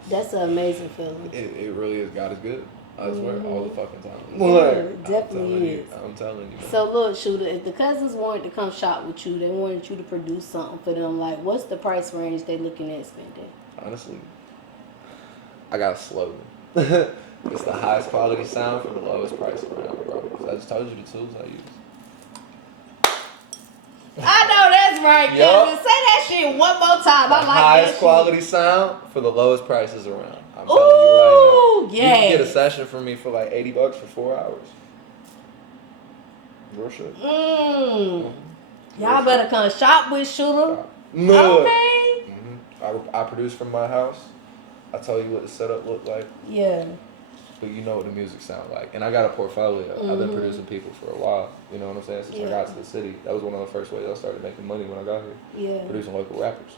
That's an amazing feeling. It really is. God is good. I swear, all the fucking time. Yeah, it definitely is. I'm telling you. So look, Shoota, if the Cuzns wanted to come shop with you, they wanted you to produce something for them, like what's the price range they looking at spending? Honestly, I got a slogan. It's the highest quality sound for the lowest price around, bro. I just told you the tools I use. I know that's right, Yup. Cuzn. Say that shit one more time. The I like highest that quality sound for the lowest prices around. I'm telling you Ooh, right now. You can get a yes. session from me for like $80 for 4 hours. Real shit. shit. Y'all better come shop with Shoota. No. Okay. I produce from my house. I tell you what the setup looked like. Yeah. But you know what the music sound like. And I got a portfolio. I've been producing people for a while. You know what I'm saying? Since I got to the city. That was one of the first ways I started making money when I got here. Yeah. Producing local rappers.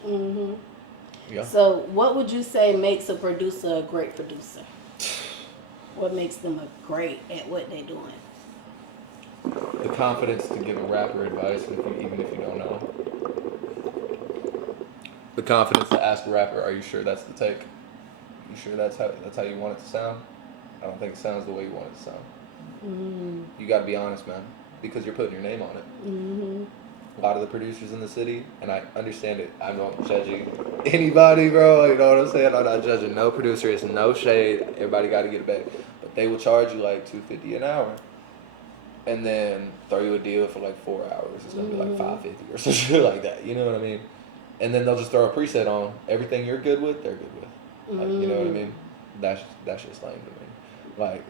Yeah. So, what would you say makes a producer a great producer? What makes them a great at what they're doing? The confidence to give a rapper advice even if you don't know. The confidence to ask a rapper, are you sure that's the take? You sure that's how you want it to sound? I don't think it sounds the way you want it to sound. You got to be honest, man, because you're putting your name on it. A lot of the producers in the city, and I understand it. I'm not judging anybody, bro. You know what I'm saying? I'm not judging no producer. It's no shade. Everybody got to get it back. But they will charge you like $250 an hour, and then throw you a deal for like 4 hours. It's gonna be like $550 or some shit like that. You know what I mean? And then they'll just throw a preset on everything you're good with. They're good with. Like, you know what I mean? That's just lame to me. Like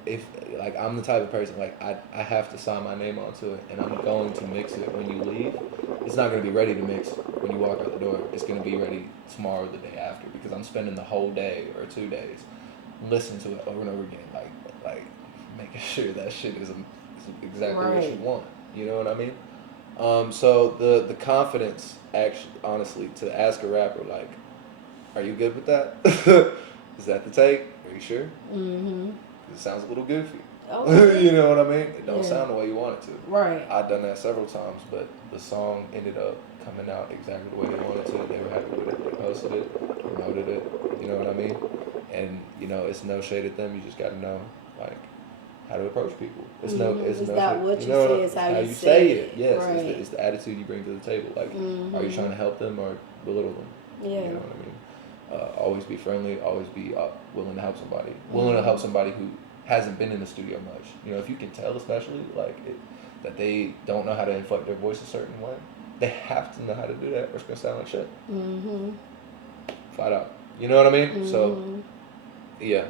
I'm the type of person like I have to sign my name onto it, and I'm going to mix it when you leave. It's not going to be ready to mix when you walk out the door. It's going to be ready tomorrow or the day after, because I'm spending the whole day or 2 days listening to it over and over again, like making sure that shit is exactly what you want. You know what I mean? So the confidence, actually, honestly, to ask a rapper like, are you good with that? Is that the take? Are you sure? It sounds a little goofy. Okay. You know what I mean? It don't sound the way you want it to. Right. I've done that several times, but the song ended up coming out exactly the way they wanted to. They were happy with it. They posted it, promoted it. You know what I mean? And you know, it's no shade at them. You just got to know like how to approach people. It's It's no not shade. what you know, say, it's how you say say it. Yes, Right. it's the attitude you bring to the table. Like, are you trying to help them or belittle them? Yeah. You know what I mean? Always be friendly. Always be willing to help somebody. Willing to help somebody who hasn't been in the studio much. You know, if you can tell, especially that they don't know how to inflect their voice a certain way, they have to know how to do that, or it's gonna sound like shit. Flat out. You know what I mean? So, yeah,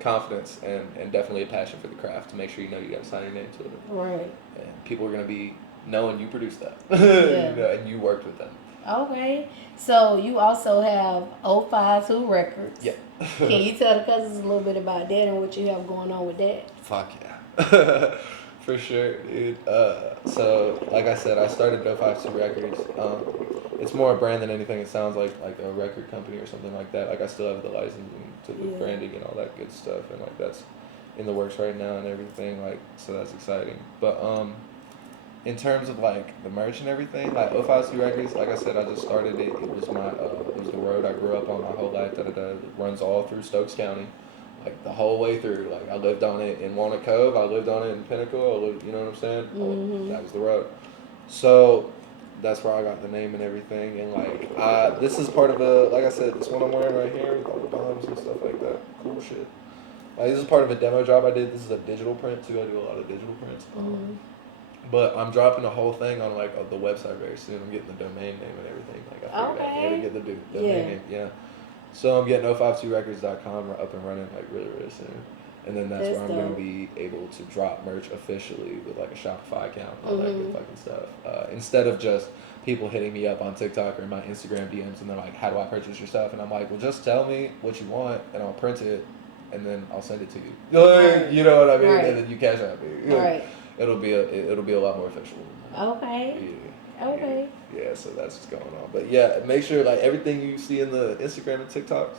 confidence and definitely a passion for the craft to make sure you know you got to sign your name to it. Right. And people are gonna be knowing you produced that, Yeah. you know, and you worked with them. Okay. So you also have 052 Records. Yeah. Can you tell the cousins a little bit about that and what you have going on with that? Fuck yeah. For sure, dude. So like I said, I started 052 Records. It's more a brand than anything. It sounds like a record company or something like that. Like I still have the licensing to the branding and all that good stuff, and like that's in the works right now and everything. Like, so that's exciting. But in terms of like the merch and everything, like 052 Records, like I said, I just started it. It was my it was the road I grew up on my whole life. It runs all through Stokes County, like the whole way through. Like I lived on it in Walnut Cove, I lived on it in Pinnacle. I lived, you know what I'm saying? That was the road. So that's where I got the name and everything. And like this is part of like I said, this one I'm wearing right here with all the bombs and stuff like that. Cool shit. Like this is part of a demo job I did. This is a digital print too. I do a lot of digital prints. But I'm dropping the whole thing on like the website very soon. I'm getting the domain name and everything. Like I figured out, I gotta get the domain name. Yeah. So I'm getting 052records.com up and running like really, really soon. And then that's where I'm going to be able to drop merch officially with like a Shopify account and all that good fucking stuff. Instead of just people hitting me up on TikTok or my Instagram DMs and they're like, how do I purchase your stuff? And I'm like, well, just tell me what you want and I'll print it and then I'll send it to you. Right. You know what I mean? Right. And then you cash out me. Right. It'll be a lot more official. Okay. Yeah. Okay. Yeah, so that's what's going on. But yeah, make sure like everything you see in the Instagram and TikToks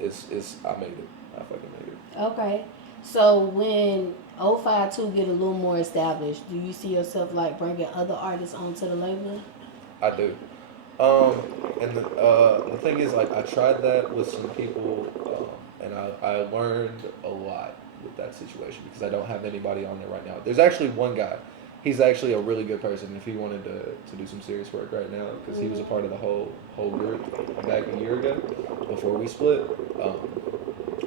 is I made it. I fucking made it. Okay. So when 052 get a little more established, do you see yourself like bringing other artists onto the label? I do. And the thing is, like, I tried that with some people, and I learned a lot with that situation because I don't have anybody on there right now. There's actually one guy. He's actually a really good person if he wanted to do some serious work right now because he was a part of the whole group back a year ago before we split.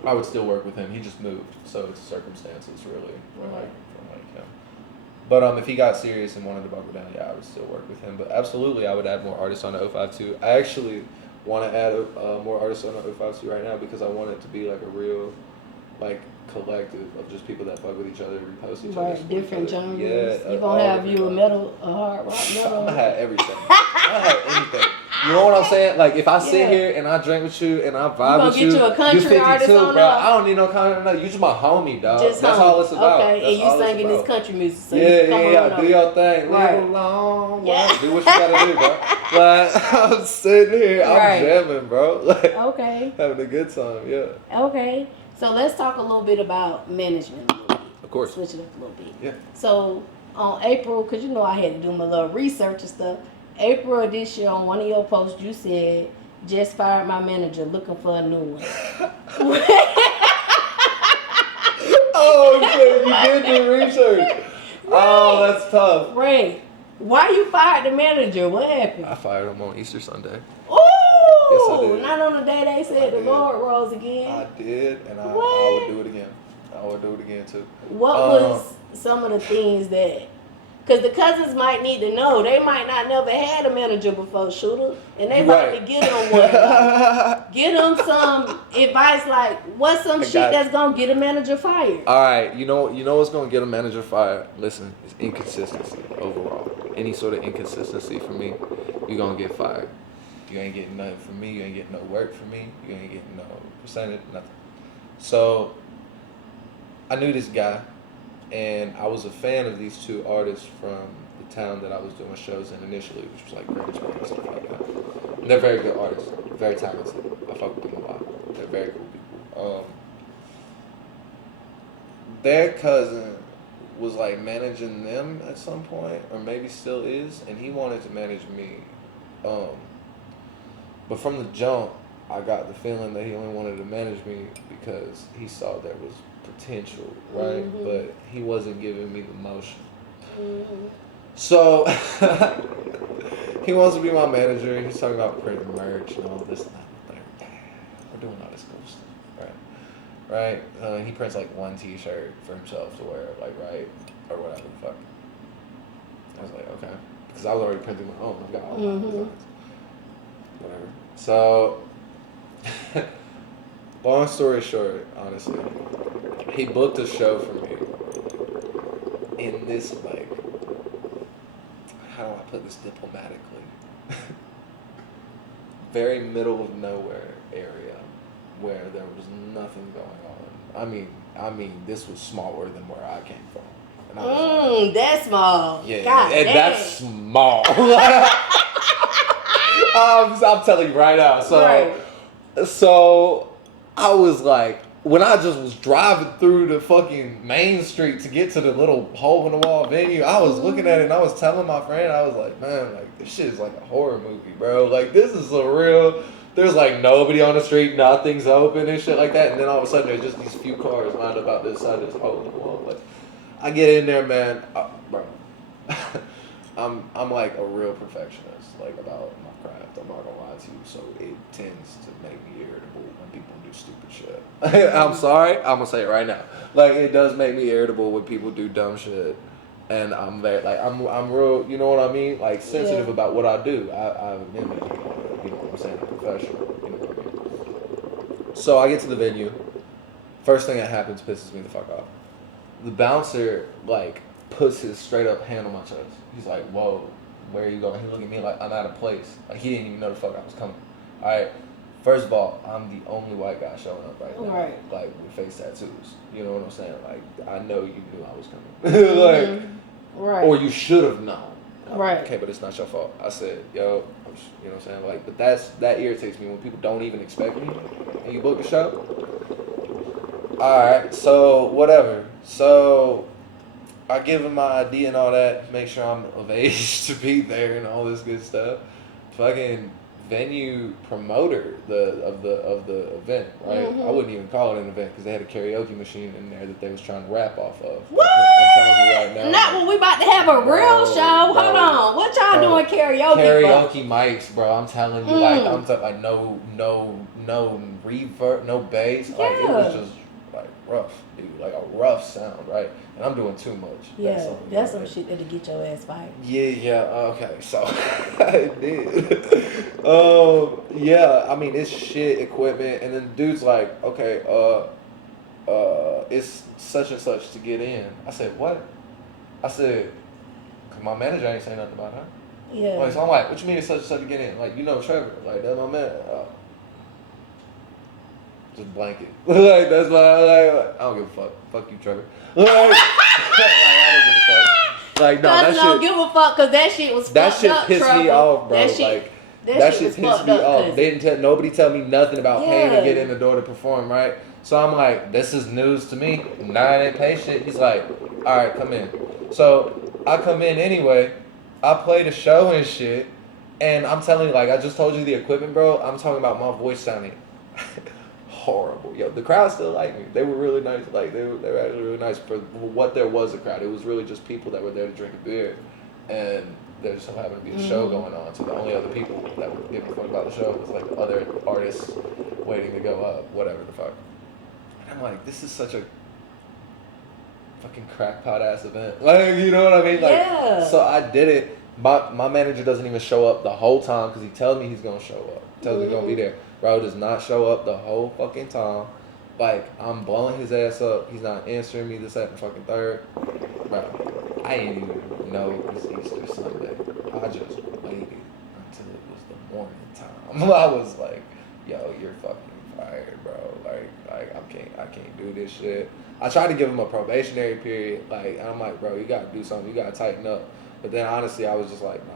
I would still work with him. He just moved, so it's circumstances really from him. But if he got serious and wanted to buckle down, yeah, I would still work with him. But absolutely, I would add more artists on the 052. I actually want to add more artists on the 052 right now because I want it to be like a real, like, collective of just people that fuck with each other, repost each other. Right, different genres. Yeah, You gonna have you a metal, a hard rock metal? I had everything. I had anything. You know what I'm saying? Like, if I sit here and I drink with you and I vibe with you, you a country 52, artist on bro. there? I don't need no country. No, you just my homie, dog. Just That's homie. all it's about. Okay, That's and you all it's singing about. this country music. So Yeah, you come on do your thing. Right. Live alone. Yeah. Do what you gotta do, bro. Like, I'm sitting here, I'm jamming, bro. Like, okay. having a good time, yeah. Okay. So let's talk a little bit about management. Of course. Switch it up a little bit. Yeah. So on April, because you know I had to do my little research and stuff. April of this year, on one of your posts, you said, just fired my manager, looking for a new one. Oh, shit, you did the research. Right. Oh, that's tough. Right. Why you fired the manager? What happened? I fired him on Easter Sunday. Ooh! Yes, I did. Not on the day they said the Lord rose again. I did, and I would do it again. I would do it again, too. What was some of the things that... Because the cousins might need to know. They might not never had a manager before, Shoota. And they about to get them one. Like, get them some advice like, what's some shit that's going to get a manager fired? All right. You know what's going to get a manager fired? Listen, it's inconsistency overall. Any sort of inconsistency from me, you're going to get fired. You ain't getting nothing from me. You ain't getting no work from me. You ain't getting no percentage, nothing. So, I knew this guy. And I was a fan of these two artists from the town that I was doing shows in initially, which was like Greenwich and stuff like that. And they're very good artists, very talented. I fuck with them a lot. They're very cool people. Their cousin was like managing them at some point, or maybe still is, and he wanted to manage me. But from the jump, I got the feeling that he only wanted to manage me because he saw there was potential, right? Mm-hmm. But he wasn't giving me the motion. Mm-hmm. So he wants to be my manager. He's talking about printing merch and all this and that. We're doing all this cool stuff, right? Right? He prints like one T-shirt for himself to wear, like, right, or whatever the fuck. I was like, okay, because I was already printing my own. I've got all my designs, whatever. So. Long story short, honestly, he booked a show for me in this, like, how do I put this diplomatically? Very middle of nowhere area where there was nothing going on. I mean, this was smaller than where I came from. And I was like, that's small. Yeah, God and dang. that's small. I'm telling you right now. So I was like, when I just was driving through the fucking main street to get to the little hole in the wall venue, I was looking at it and I was telling my friend, I was like, man, like, this shit is like a horror movie, bro. Like, this is a real, there's like nobody on the street, nothing's open and shit like that. And then all of a sudden there's just these few cars lined up out this side of this hole in the wall. Like, I get in there, man, bro. I'm like a real perfectionist, like, about my craft. I'm not gonna lie to you. So it tends to make me irritable when people do stupid shit. I'm sorry, I'm gonna say it right now. Like, it does make me irritable when people do dumb shit, and I'm very like I'm real. You know what I mean? Like, sensitive about what I do. I'm an image, you know what I'm saying? I'm professional. You know what I mean? So I get to the venue. First thing that happens pisses me the fuck off. The bouncer, like, puts his straight up hand on my chest. He's like, whoa, where are you going? He looked at me like I'm out of place. Like, he didn't even know the fuck I was coming. All right, first of all, I'm the only white guy showing up right now. Right. Like, with face tattoos. You know what I'm saying? Like, I know you knew I was coming. Like, right. Or you should have known. Right. Okay, but it's not your fault. I said, yo, you know what I'm saying? Like, but that irritates me when people don't even expect me and you book a show. All right, so whatever. So I give him my ID and all that, make sure I'm of age to be there and all this good stuff. Fucking venue promoter of the event, right? Mm-hmm. I wouldn't even call it an event because they had a karaoke machine in there that they was trying to rap off of. What? I'm telling you right now. Not when we about to have a real show. Hold on, what y'all doing karaoke? Karaoke mics, bro. I'm telling you, like, I'm like no reverb, no bass. Like, it was just like rough, dude, like a rough sound, right? And I'm doing too much. Yeah, that's some shit that'll get your ass fired. Yeah, okay, so I did. Yeah, I mean, it's shit equipment, and then the dude's like, okay, it's such and such to get in. I said, what? I said, cause my manager ain't saying nothing about her. Yeah. Like, so I'm like, what you mean it's such and such to get in? Like, you know Trevor, like, that's my man. Just blanket. Like, that's my, like, I don't give a fuck. Fuck you, Trevor. Like, I don't give a fuck. Like, no, that shit. Don't give a fuck, cause that shit was That fucked shit up, pissed Trevor. me off, bro. That shit was pissed fucked me up, off. cause They didn't tell nobody tell me nothing about paying to Yeah. get in the door to perform, right? So I'm like, this is news to me. Nah, I didn't pay shit. He's like, all right, come in. So I come in anyway. I play the show and shit. And I'm telling you, like, I just told you the equipment, bro. I'm talking about my voice sounding horrible. Yo, the crowd still liked me. They were really nice. Like, they were actually really nice for what there was a crowd. It was really just people that were there to drink a beer. And there just so happened to be a show going on. So the only other people that were giving a fuck about the show was, like, other artists waiting to go up, whatever the fuck. And I'm like, this is such a fucking crackpot ass event. Like, you know what I mean? Like, Yeah. So I did it. My manager doesn't even show up the whole time because he tells me he's gonna show up. Tells me he's gonna be there. Bro does not show up the whole fucking time. Like, I'm blowing his ass up. He's not answering me this, that, and fucking third. Bro, I didn't even know it was Easter Sunday. I just waited until it was the morning time. I was like, yo, you're fucking fired, bro. Like I can't do this shit. I tried to give him a probationary period. Like, I'm like, bro, you gotta do something. You gotta tighten up. But then honestly, I was just like, nah,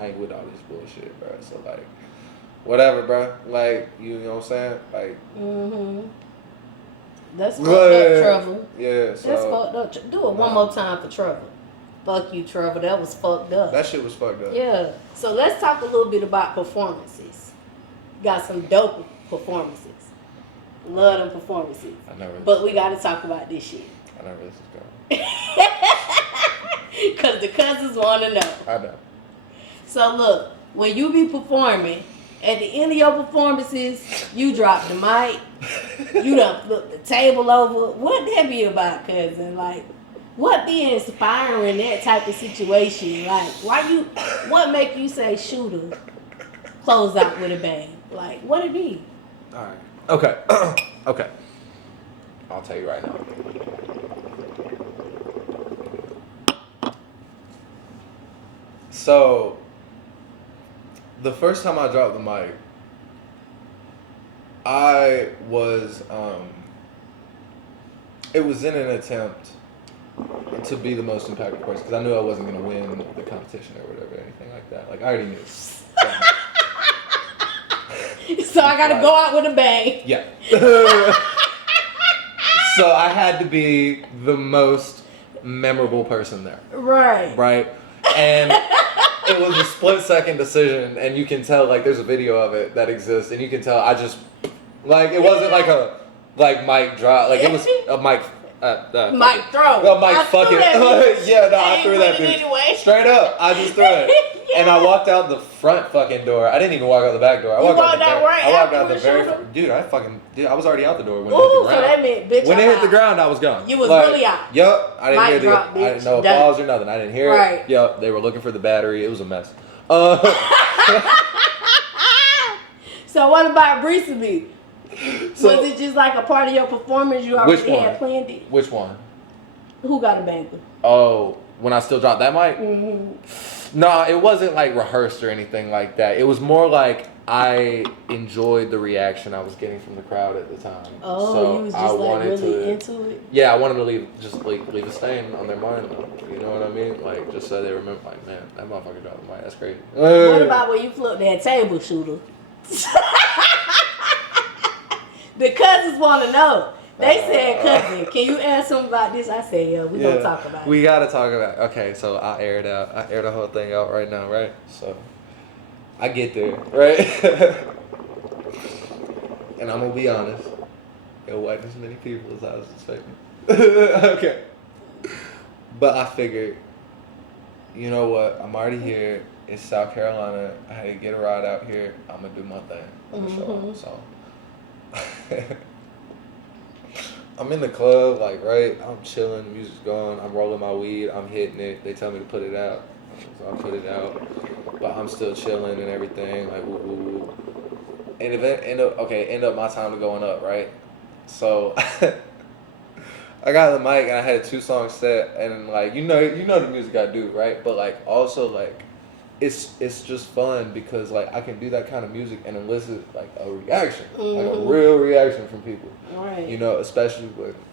I ain't with all this bullshit, bro. So like, whatever, bro. Like, you know what I'm saying? Like, that's fucked up, Trevor. Yeah, so That's fucked up. Do it one more time for Trevor. Fuck you, Trevor. That was fucked up. that shit was fucked up. Yeah. So let's talk a little bit about performances. Got some dope performances. Love them performances. I know where But we got to talk about this shit. I know where this is going. Because the cousins want to know. I know. So look, when you be performing, at the end of your performances, you drop the mic, you done flip the table over. What that be about, cousin? Like, what be inspiring that type of situation? Like, what make you say Shoota, close out with a bang? Like, what it be? All right. Okay. Okay. I'll tell you right now. So, the first time I dropped the mic, I was, it was in an attempt to be the most impactful person because I knew I wasn't going to win the competition or whatever, anything like that. Like, I already knew. So I got to go out with a bang. Yeah. So I had to be the most memorable person there. Right. Right? And it was a split-second decision, and you can tell, like, there's a video of it that exists, and you can tell I just, like, it wasn't like a, like, mic drop. Like, it was a mic, Mic throw. a mic I fucking, threw that yeah, no, I bitch. threw that Ain't bitch. anyway. Straight up, I just threw it. Yeah. And I walked out the front fucking door. I didn't even walk out the back door. I walked out the out back. right I walked after out the the very, shooter? dude, I was already out the door when it hit Ooh, the so ground. that meant, bitch, When it I'm hit the out. ground, I was gone. You was really out. Yup. I didn't Mic hear drop, I didn't bitch. know Done. applause or nothing. I didn't hear Right. it. Yup. They were looking for the battery. It was a mess. So what about recently? So- Was it just like a part of your performance you already Which one? had planned it? Which one? Who got a banquet? Oh, when I still dropped that mic? Mm-hmm. No, it wasn't like rehearsed or anything like that. It was more like I enjoyed the reaction I was getting from the crowd at the time. Oh, so you was I just like wanted really to, into it? Yeah, I wanted to leave a stain on their mind. You know what I mean? Like, just so they remember, like, man, that motherfucker dropped the mic. That's crazy. What about when you flipped that table, Shooter? The cousins want to know. They said, cousin, can you ask them about this? I said, yeah, we're going to talk about it. We got to talk about it. Okay, so I air it out. I air the whole thing out right now, right? So, I get there, right? And I'm going to be honest. It wasn't as many people as I was expecting. Okay. But I figured, you know what? I'm already here. It's South Carolina. I had to get a ride out here. I'm going to do my thing. I'm going to show up. So, I'm in the club, like, right? I'm chilling, the music's going, I'm rolling my weed, I'm hitting it. They tell me to put it out, so I put it out. But I'm still chilling and everything, like, woo, woo, woo. And end up my time going up, right? So I got the mic and I had a 2-song set, and like you know the music I do, right? But like also like it's just fun because like I can do that kind of music and elicit like a reaction, like a real reaction from people. Right. You know, especially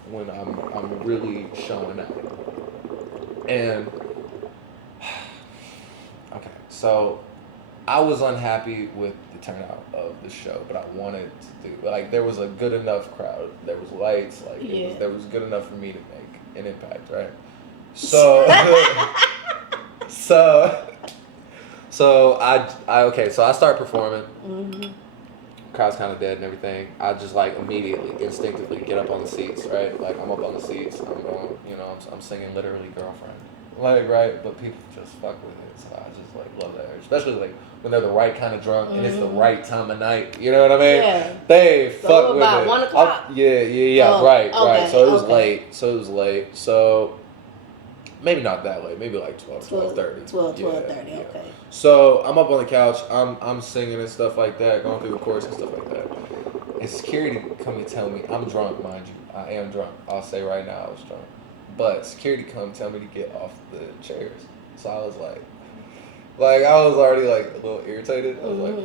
when I'm really showing out. And okay, so I was unhappy with the turnout of the show, but I wanted to do like there was a good enough crowd. There was lights, like there was good enough for me to make an impact, right? So so I start performing. Crowd's kind of dead and everything. I just like immediately, instinctively get up on the seats, right? Like I'm up on the seats. I'm going, you know, I'm singing literally "Girlfriend," like right, but people just fuck with it. So I just like love that, especially like when they're the right kind of drunk and it's the right time of night. You know what I mean? Yeah. They So fuck with about it. 1 o'clock? Yeah. Oh, right. So it was okay. late. So maybe not that late. Maybe like 12:30. 12:30. Yeah. Okay. So I'm up on the couch. I'm singing and stuff like that, going through the chorus and stuff like that. And security come and tell me I'm drunk, mind you. I am drunk. I'll say right now I was drunk. But security come tell me to get off the chairs. So I was like I was already like a little irritated. I was like,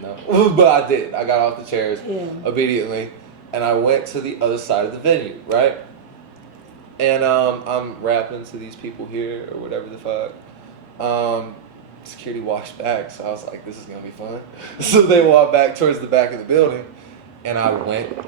no. But I did. I got off the chairs immediately, and I went to the other side of the venue, right? And I'm rapping to these people here or whatever the fuck. Security walks back, so I was like, this is gonna be fun. So they walk back towards the back of the building, and I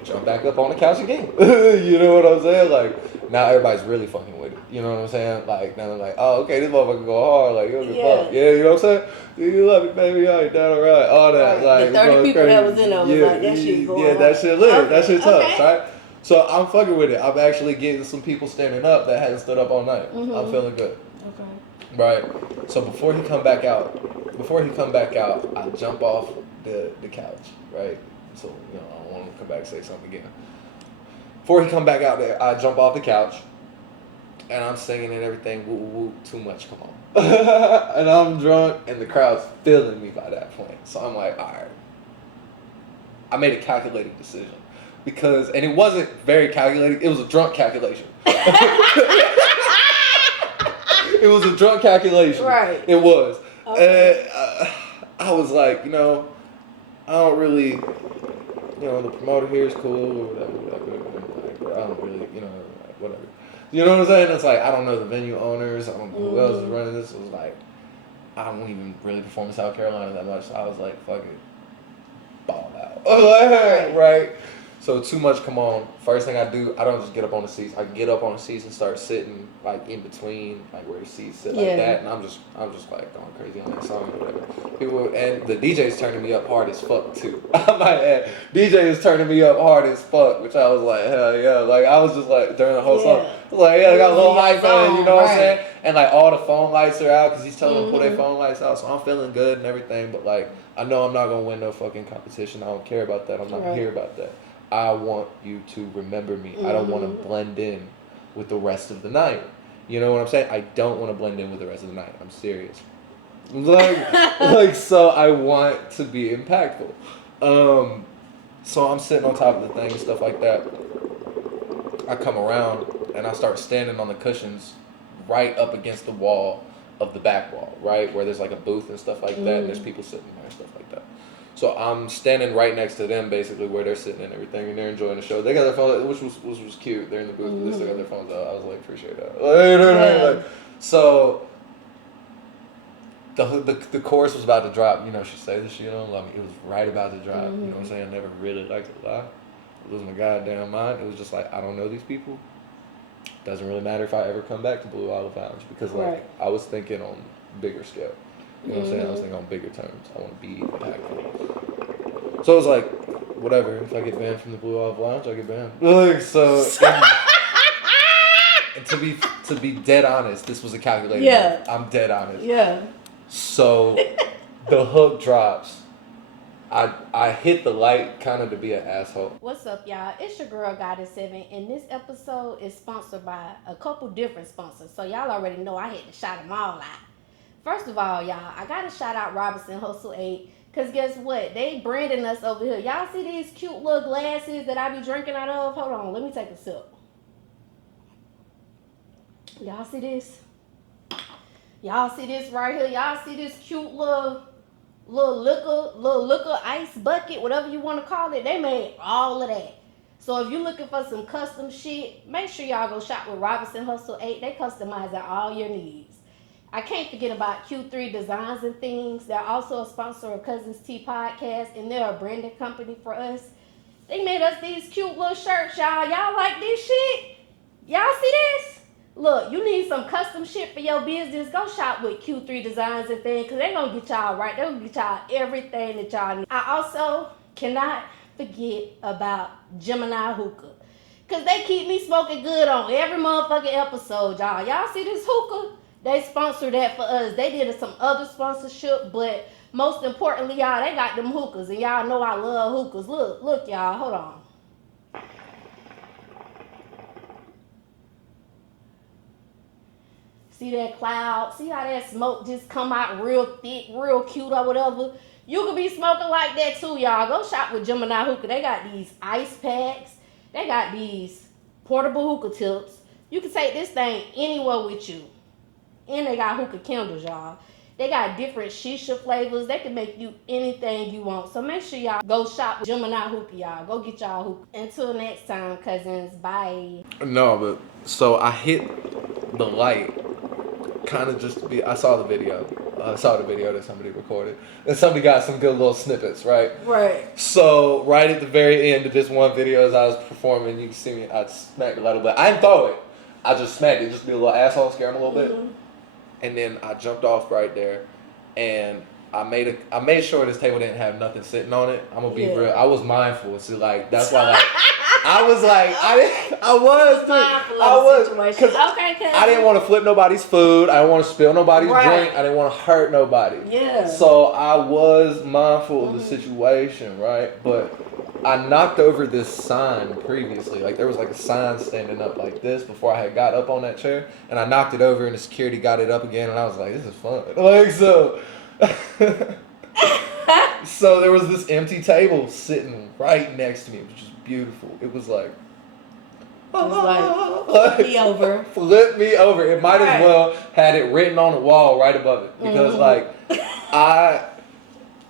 jumped back up on the couch again. You know what I'm saying? Like, now everybody's really fucking with it. You know what I'm saying? Like, now they're like, oh, okay, this motherfucker go hard. Like, you don't give a fuck. Yeah, you know what I'm saying? You love it, baby. All right, down, all right. All that. Right. Like, the 30 people crazy. that was in there was like, that shit going on. That shit lit. Okay. That shit tough, Okay. right? So I'm fucking with it. I'm actually getting some people standing up that hadn't stood up all night. I'm feeling good. Okay. Right. So before he come back out, I jump off the couch. Right. So you know I don't want to come back and say something again. Before he come back out there, I jump off the couch, and I'm singing and everything. Woo woo woo. Too much. Come on. And I'm drunk, and the crowd's feeling me by that point. So I'm like, all right. I made a calculated decision. Because, and it wasn't very calculated, it was a drunk calculation. It was a drunk calculation. Right. It was. Okay. And I was like, you know, I don't really, you know, the promoter here is cool or whatever. Like, but I don't really, you know, like, whatever. You know what I'm saying? It's like, I don't know the venue owners. I don't know who else is running this. It was like, I don't even really perform in South Carolina that much. So I was like, fuck it. Ball out. Right. So too much come on. First thing I do, I don't just get up on the seats. I get up on the seats and start sitting like in between, like where the seats sit like that, and I'm just like going crazy on that song or whatever. People and the DJ's turning me up hard as fuck too. I might add, DJ is turning me up hard as fuck, which I was like, hell yeah. Like I was just like during the whole song, I was like, yeah, I got a little hype on, you know what I'm saying? And like all the phone lights are out because he's telling them to pull their phone lights out, so I'm feeling good and everything. But like I know I'm not gonna win no fucking competition. I don't care about that. I'm not here about that. I want you to remember me. I don't want to blend in with the rest of the night. You know what I'm saying? I don't want to blend in with the rest of the night. I'm serious. Like so I want to be impactful. So I'm sitting on top of the thing and stuff like that. I come around and I start standing on the cushions right up against the wall of the back wall, right? Where there's like a booth and stuff like that, and there's people sitting there and stuff like that. So I'm standing right next to them, basically, where they're sitting and everything, and they're enjoying the show. They got their phone, which was cute. They're in the booth, but they still got their phones out. I was like, appreciate that. Like, so the chorus was about to drop. You know, she say this, you know, I mean, it was right about to drop. You know what I'm saying? I never really liked to lie. It was my goddamn mind. It was just like, I don't know these people. Doesn't really matter if I ever come back to Blue Olive Lounge because like I was thinking on bigger scale. You know what I'm saying? I was thinking on bigger terms. I want to be impactful. So it was like, whatever. If I get banned from the Blue Olive Lounge, I get banned. Like so. And to be dead honest, this was a calculated move. I'm dead honest. Yeah. So the hook drops. I hit the light kind of to be an asshole. What's up, y'all? It's your girl Goddess 7, and this episode is sponsored by a couple different sponsors. So y'all already know I had to shout them all out. First of all, y'all, I gotta shout out Robinson Hustle 8, cause guess what? They branding us over here. Y'all see these cute little glasses that I be drinking out of? Hold on, let me take a sip. Y'all see this? Y'all see this right here? Y'all see this cute little liquor ice bucket, whatever you want to call it? They made all of that. So if you're looking for some custom shit, make sure y'all go shop with Robinson Hustle 8. They customize all your needs. I can't forget about Q3 Designs and Things. They're also a sponsor of Cuzn podcast, and they're a branding company for us. They made us these cute little shirts, y'all. Y'all like this shit? Y'all see this? Look, you need some custom shit for your business, go shop with Q3 Designs and Things, because they're going to get y'all right. They're going to get y'all everything that y'all need. I also cannot forget about Geminiih hookah, because they keep me smoking good on every motherfucking episode, y'all. Y'all see this hookah? They sponsored that for us. They did some other sponsorship, but most importantly, y'all, they got them hookahs, and y'all know I love hookahs. Look, y'all, hold on. See that cloud? See how that smoke just come out real thick, real cute or whatever? You could be smoking like that too, y'all. Go shop with Geminiih Hookah. They got these ice packs. They got these portable hookah tips. You can take this thing anywhere with you. And they got hookah candles, y'all. They got different shisha flavors. They can make you anything you want. So make sure y'all go shop with Geminiih Hookah, y'all. Go get y'all hookah. Until next time, cousins. Bye. No, but so I hit the light. Kind of just to be, I saw the video that somebody recorded, and somebody got some good little snippets, right? So right at the very end of this one video, as I was performing, you can see me, I smacked a little bit. I didn't throw it, I just smacked it, just to be a little asshole, scare him a little bit, and then I jumped off right there, and I made sure this table didn't have nothing sitting on it. I'm gonna be real, I was mindful, so like that's why like. I was like, I was, because I didn't want to flip nobody's food. I didn't want to spill nobody's drink. I didn't want to hurt nobody. Yeah. So I was mindful of the situation, right? But I knocked over this sign previously. Like there was like a sign standing up like this before I had got up on that chair, and I knocked it over, and the security got it up again, and I was like, this is fun. Like so. So there was this empty table sitting right next to me, which was beautiful. It was like flip me over. Flip me over. It might as well had it written on the wall right above it, because like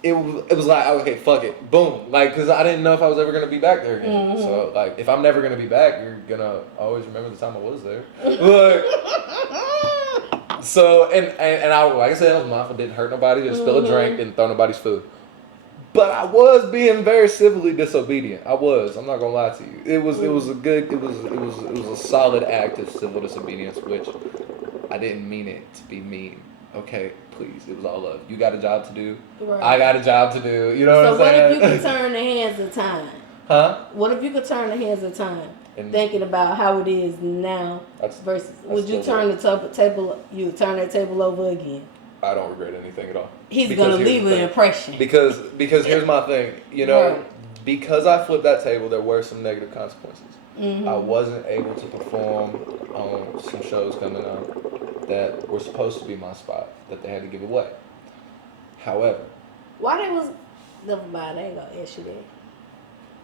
it was like, okay, fuck it, boom, like, because I didn't know if I was ever gonna be back there again. So like, if I'm never gonna be back, you're gonna always remember the time I was there. Like, so and I, like I said, I was mindful, didn't hurt nobody, didn't spill a drink, didn't throw nobody's food. But I was being very civilly disobedient. I was. I'm not gonna lie to you. It was a solid act of civil disobedience, which I didn't mean it to be mean. Okay, please. It was all love. You got a job to do. Right. I got a job to do. You know what I'm saying? So what if you could turn the hands of time? Huh? What if you could turn the hands of time? And thinking about how it is now versus, would you turn the table? You would turn that table over again? I don't regret anything at all. He's gonna leave an impression. Because here's my thing. You know, because I flipped that table, there were some negative consequences. I wasn't able to perform on some shows coming up that were supposed to be my spot that they had to give away. However, why they was never mind. I ain't gonna ask you that.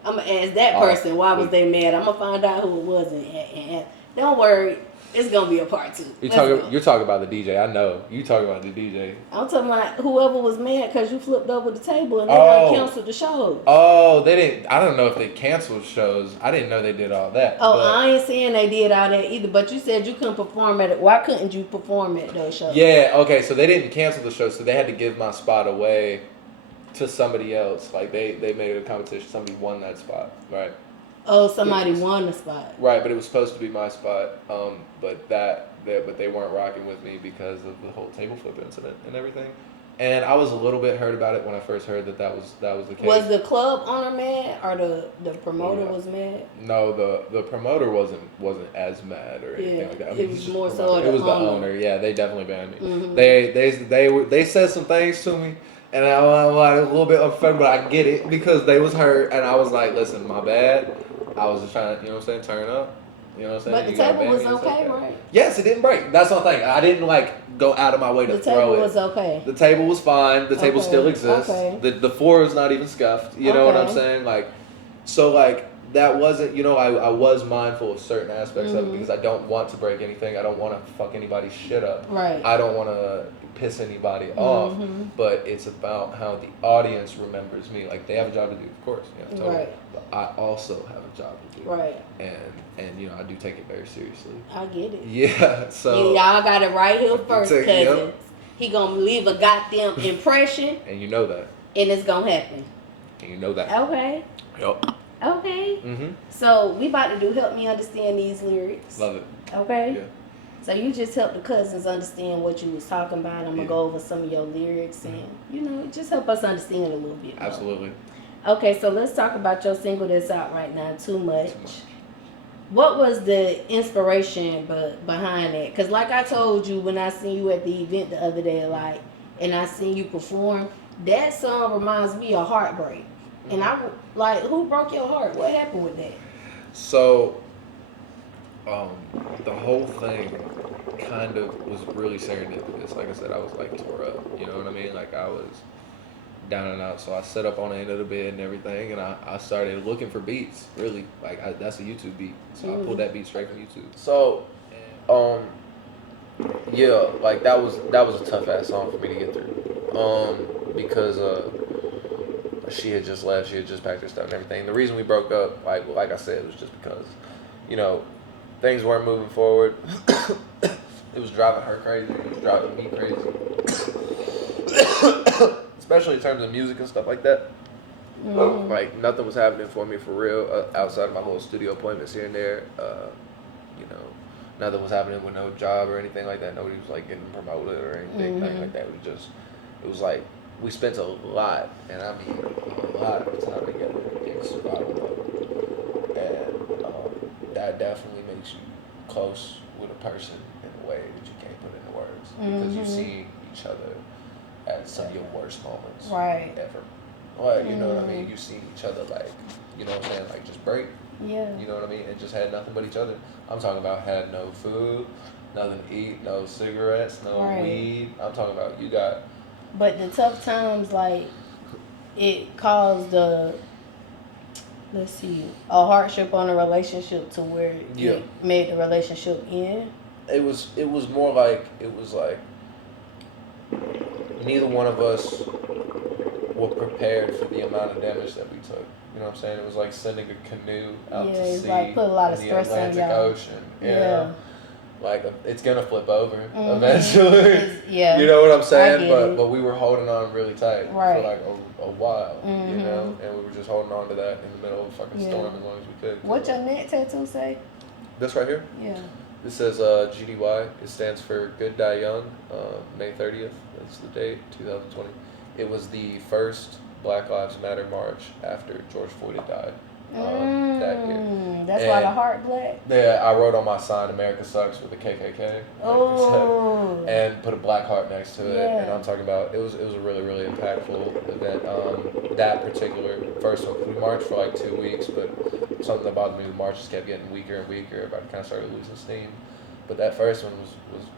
I'm gonna ask that person why was they mad. I'm gonna find out who it was and don't worry. It's gonna be a part 2. You're talking about the DJ. I know. You talking about the DJ. I'm talking about whoever was mad because you flipped over the table and they done canceled the show. Oh, they didn't. I don't know if they canceled shows. I didn't know they did all that. Oh, I ain't saying they did all that either. But you said you couldn't perform at it. Why couldn't you perform at those shows? Yeah. Okay. So they didn't cancel the show. So they had to give my spot away to somebody else. Like they made a competition. Somebody won that spot. Right. Oh, somebody won the spot. Right, but it was supposed to be my spot. But they weren't rocking with me because of the whole table flip incident and everything. And I was a little bit hurt about it when I first heard that was the case. Was the club owner mad or the promoter was mad? No, the promoter wasn't as mad or anything like that. I mean, it was more so the owner. Yeah, they definitely banned me. Mm-hmm. They said some things to me, And I'm like a little bit offended, but I get it because they was hurt, and I was like, listen, my bad. I was just trying to, you know what I'm saying, turn up. You know what I'm saying? But the You gotta table ban was me, it's okay, right? Yes, it didn't break. That's the thing. I didn't like go out of my way to The throw table it. was okay. The table was fine. The table Okay, still exists. okay. The floor is not even scuffed. You know what I'm Okay. saying? Like, so like that wasn't. You know, I was mindful of certain aspects of it because I don't want to break anything. I don't want to fuck anybody's shit up. Right. I don't want to piss anybody off. But it's about how the audience remembers me. Like they have a job to do, of course. You know, totally. Right. But I also have a job to do. Right. And you know, I do take it very seriously. I get it. Yeah, so Y'all got it right here first, Take- cousin. yep. He gonna leave a goddamn impression, and you know that. and it's gonna happen. And you know that. Okay. Yep. Okay. Mhm. So we about to do help me understand these lyrics. Love it. Okay. Yeah. So you just help the cousins understand what you was talking about. I'm gonna go over some of your lyrics and you know just help us understand a little bit more. Absolutely. Okay, so let's talk about your single that's out right now, Too Much. What was the inspiration behind that? Because like I told you when I seen you at the event the other day, like, and I seen you perform, that song reminds me of Heartbreak. And I, like, who broke your heart? What happened with that? So, the whole thing kind of was really serendipitous. Like I said, I was like tore up. You know what I mean? Like I was down and out. So I set up on the end of the bed and everything, and I started looking for beats. Really, like that's a YouTube beat. So I pulled that beat straight from YouTube. So, yeah, like that was a tough ass song for me to get through. Because she had just left. She had just packed her stuff and everything. The reason we broke up, like I said, was just because, you know, things weren't moving forward. It was driving her crazy. It was driving me crazy. Especially in terms of music and stuff like that. Like nothing was happening for me for real outside of my little studio appointments here and there. You know, nothing was happening with no job or anything like that. Nobody was like getting promoted or anything like that. It was like we spent a lot, and I mean a lot of time together in survival mode. And that definitely makes you close with a person in a way that you can't put into words because you see each other at some of your worst moments ever. Like, you know what I mean? You've seen each other like, you know what I'm saying, like just break. Yeah. You know what I mean? And just had nothing but each other. I'm talking about had no food, nothing to eat, no cigarettes, no weed. I'm talking about you got. But the tough times, like, it caused a hardship on the relationship to where it made the relationship end. It was more like, neither one of us were prepared for the amount of damage that we took. You know what I'm saying? It was like sending a canoe out to it's sea like put a lot of in the stress on Atlantic y'all. Ocean. Yeah. Like it's gonna flip over eventually. Yeah. You know what I'm saying? I get But we were holding on really tight for like a while. You know, and we were just holding on to that in the middle of a fucking storm as long as we could. What your neck tattoo say? This right here? Yeah. This says GDY. It stands for Good Die Young. May 30th. That's the date. 2020. It was the first Black Lives Matter march after George Floyd had died. That year. That's why the heart black? Yeah, I wrote on my sign "America Sucks" with a KKK. Oh. And put a black heart next to it. Yeah. And I'm talking about it was a really, really impactful event. That particular first one, we marched for like 2 weeks, but something that bothered me, the marches kept getting weaker and weaker. Everybody kind of started losing steam. But that first one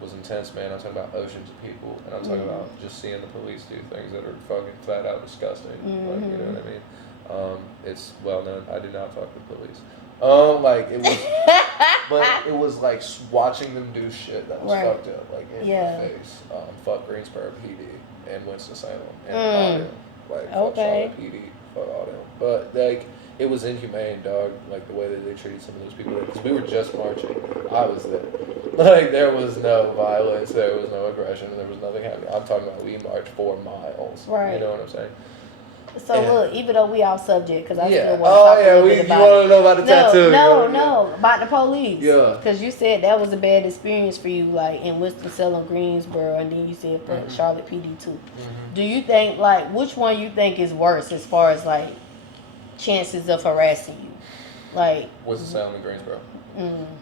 was intense, man. I'm talking about oceans of people, and I'm talking about just seeing the police do things that are fucking flat out disgusting. Like, you know what I mean? It's well known. I do not fuck with police. Like it was, but it was like watching them do shit that was fucked up, like in my face. Fuck Greensboro PD and Winston-Salem and all them. Like fuck Charlotte PD, fuck all them. But like it was inhumane, dog. Like the way that they treated some of those people. Because we were just marching. I was there. Like there was no violence, there was no aggression, there was nothing happening. I'm talking about we marched 4 miles. Right. You know what I'm saying? So look, even though we off subject, because I still want to talk a little bit about you want to know about the tattoo? No, about the police. Yeah. Because you said that was a bad experience for you, like in Winston-Salem, Greensboro, and then you said Charlotte PD too. Do you think, like, which one you think is worse as far as like chances of harassing you? Like Winston-Salem and Greensboro.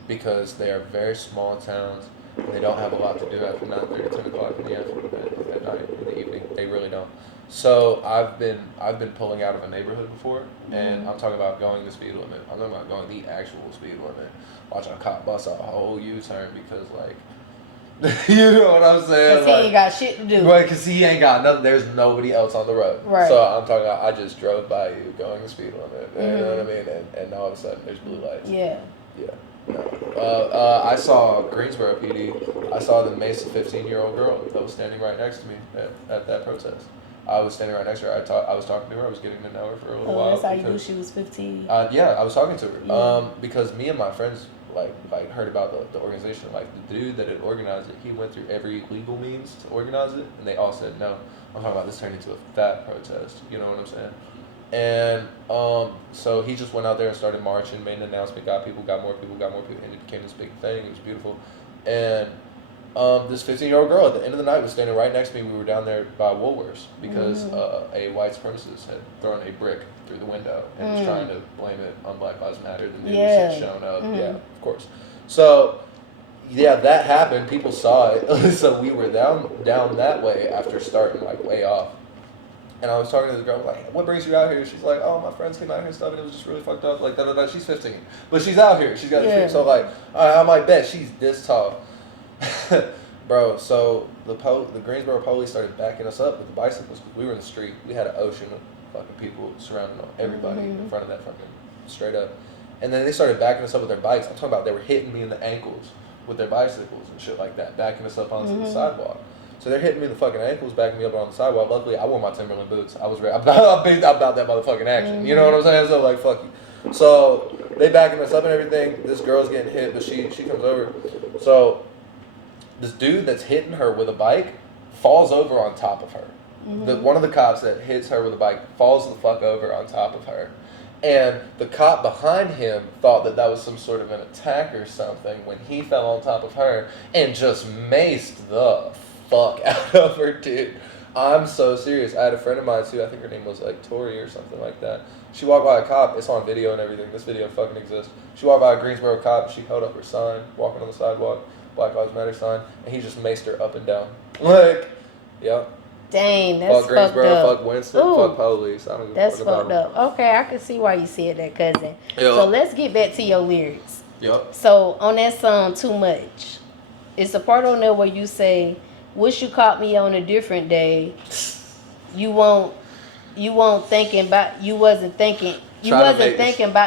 Because they are very small towns. And they don't have a lot to do after 9:30, 10 o'clock in the afternoon, at night, in the evening. They really don't. So I've been pulling out of a neighborhood before, and I'm talking about going the speed limit. I'm talking about going the actual speed limit. Watching a cop bust a whole U-turn because like, you know what I'm saying? Because he ain't got shit to do. Right, because he ain't got nothing. There's nobody else on the road. Right. So I'm talking about I just drove by you going the speed limit. You know what I mean? And all of a sudden there's blue lights. Yeah. Yeah. No. I saw Greensboro PD. I saw the Mace 15-year-old girl that was standing right next to me at that protest. I was standing right next to her. I was talking to her. I was getting to know her for a little while. That's how you knew she was 15. Yeah, I was talking to her. Yeah. Because me and my friends like heard about the organization. Like the dude that had organized it, he went through every legal means to organize it, and they all said no. I'm talking about this turned into a fat protest. You know what I'm saying? And so he just went out there and started marching, made an announcement, got more people, and it became this big thing. It was beautiful. And this 15-year-old girl at the end of the night was standing right next to me. We were down there by Woolworths because a white supremacist had thrown a brick through the window and was trying to blame it on Black Lives Matter. The news had shown up. Yeah, of course. So yeah, that happened. People saw it. So we were down that way after starting like way off. And I was talking to the girl, like, what brings you out here? She's like, oh, my friends came out here and stuff, and it was just really fucked up. Like, da-da-da. She's 15. But she's out here. She's got this thing. So, like, I might bet she's this tall. Bro, so the Greensboro police started backing us up with the bicycles because we were in the street. We had an ocean of fucking people surrounding everybody in front of that fucking straight up. And then they started backing us up with their bikes. I'm talking about they were hitting me in the ankles with their bicycles and shit like that, backing us up onto the sidewalk. So they're hitting me in the fucking ankles, backing me up on the sidewalk. Luckily, I wore my Timberland boots. I was ready. I'm about that motherfucking action. You know what I'm saying? So, like, fuck you. So they backing us up and everything. This girl's getting hit, but she comes over. So this dude that's hitting her with a bike falls over on top of her. One of the cops that hits her with a bike falls the fuck over on top of her. And the cop behind him thought that was some sort of an attack or something when he fell on top of her and just maced the fuck out of her, dude. I'm so serious. I had a friend of mine too. I think her name was like Tori or something like that. She walked by a cop. It's on video and everything. This video fucking exists. She walked by a Greensboro cop. She held up her sign, walking on the sidewalk, Black Lives Matter sign, and he just maced her up and down. Like, yeah. Dang, that's fuck Greensboro, fucked up. fuck Winston, fuck police. I don't give that's a fuck fucked about up. Okay, I can see why you said that, cousin. Yep. So let's get back to your lyrics. Yep. So on that song, Too Much, it's the part on there where you say, wish you caught me on a different day. You wasn't thinking about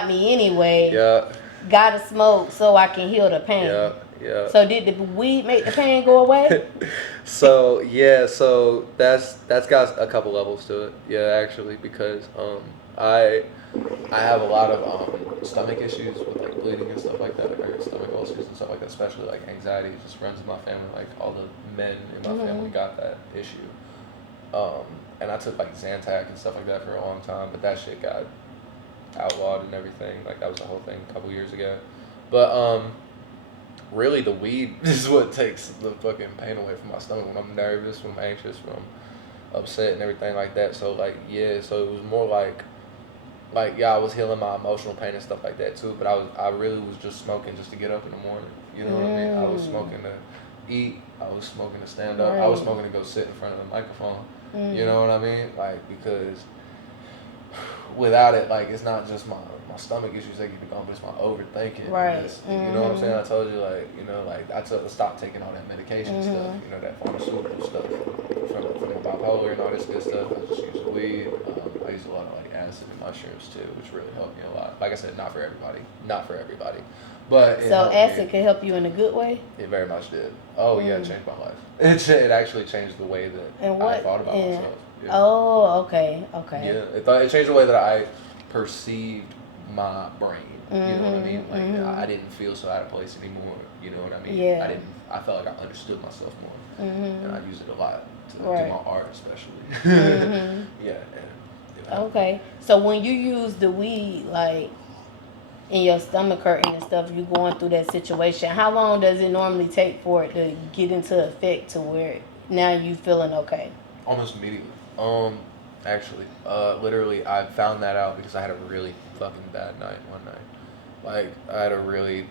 me anyway. Yeah. Gotta smoke so I can heal the pain. Yeah. Yeah. So did the weed make the pain go away? So that's got a couple levels to it. Yeah, actually, because I have a lot of stomach issues with like bleeding and stuff like that. Like I got stomach ulcers and stuff like that. Especially like anxiety just runs in my family. Like all the men in my family got that issue. And I took like Zantac and stuff like that for a long time, but that shit got outlawed and everything. Like that was the whole thing a couple years ago. But really, the weed is what takes the fucking pain away from my stomach when I'm nervous, when I'm anxious, when I'm upset and everything like that. So like, yeah, so it was more like yeah, I was healing my emotional pain and stuff like that too. But I really was just smoking just to get up in the morning. You know what I mean? I was smoking to eat. I was smoking to stand up. I was smoking to go sit in front of the microphone. You know what I mean? Like, because without it, like, it's not just my stomach issues that keep me going, but it's my overthinking. Right. You know what I'm saying? I told you, like, you know, like, I stopped taking all that medication stuff, you know, that pharmaceutical stuff from the bipolar and all this good stuff. I just use weed. I use a lot of, like, acid and mushrooms, too, which really helped me a lot. Like I said, not for everybody. But so acid can help you in a good way? It very much did. Oh, yeah, it changed my life. It actually changed the way that I thought about myself. Yeah. Oh, okay. Yeah, it changed the way that I perceived my brain. You know what I mean? Like I didn't feel so out of place anymore. You know what I mean? Yeah. I felt like I understood myself more, and I use it a lot to do my art, especially. Yeah. Okay. So when you use the weed, like in your stomach hurting and stuff, you going through that situation, how long does it normally take for it to get into effect to where now you feeling okay? Almost immediately. Actually, literally, I found that out because I had a really fucking bad night one night. Like, I had a really,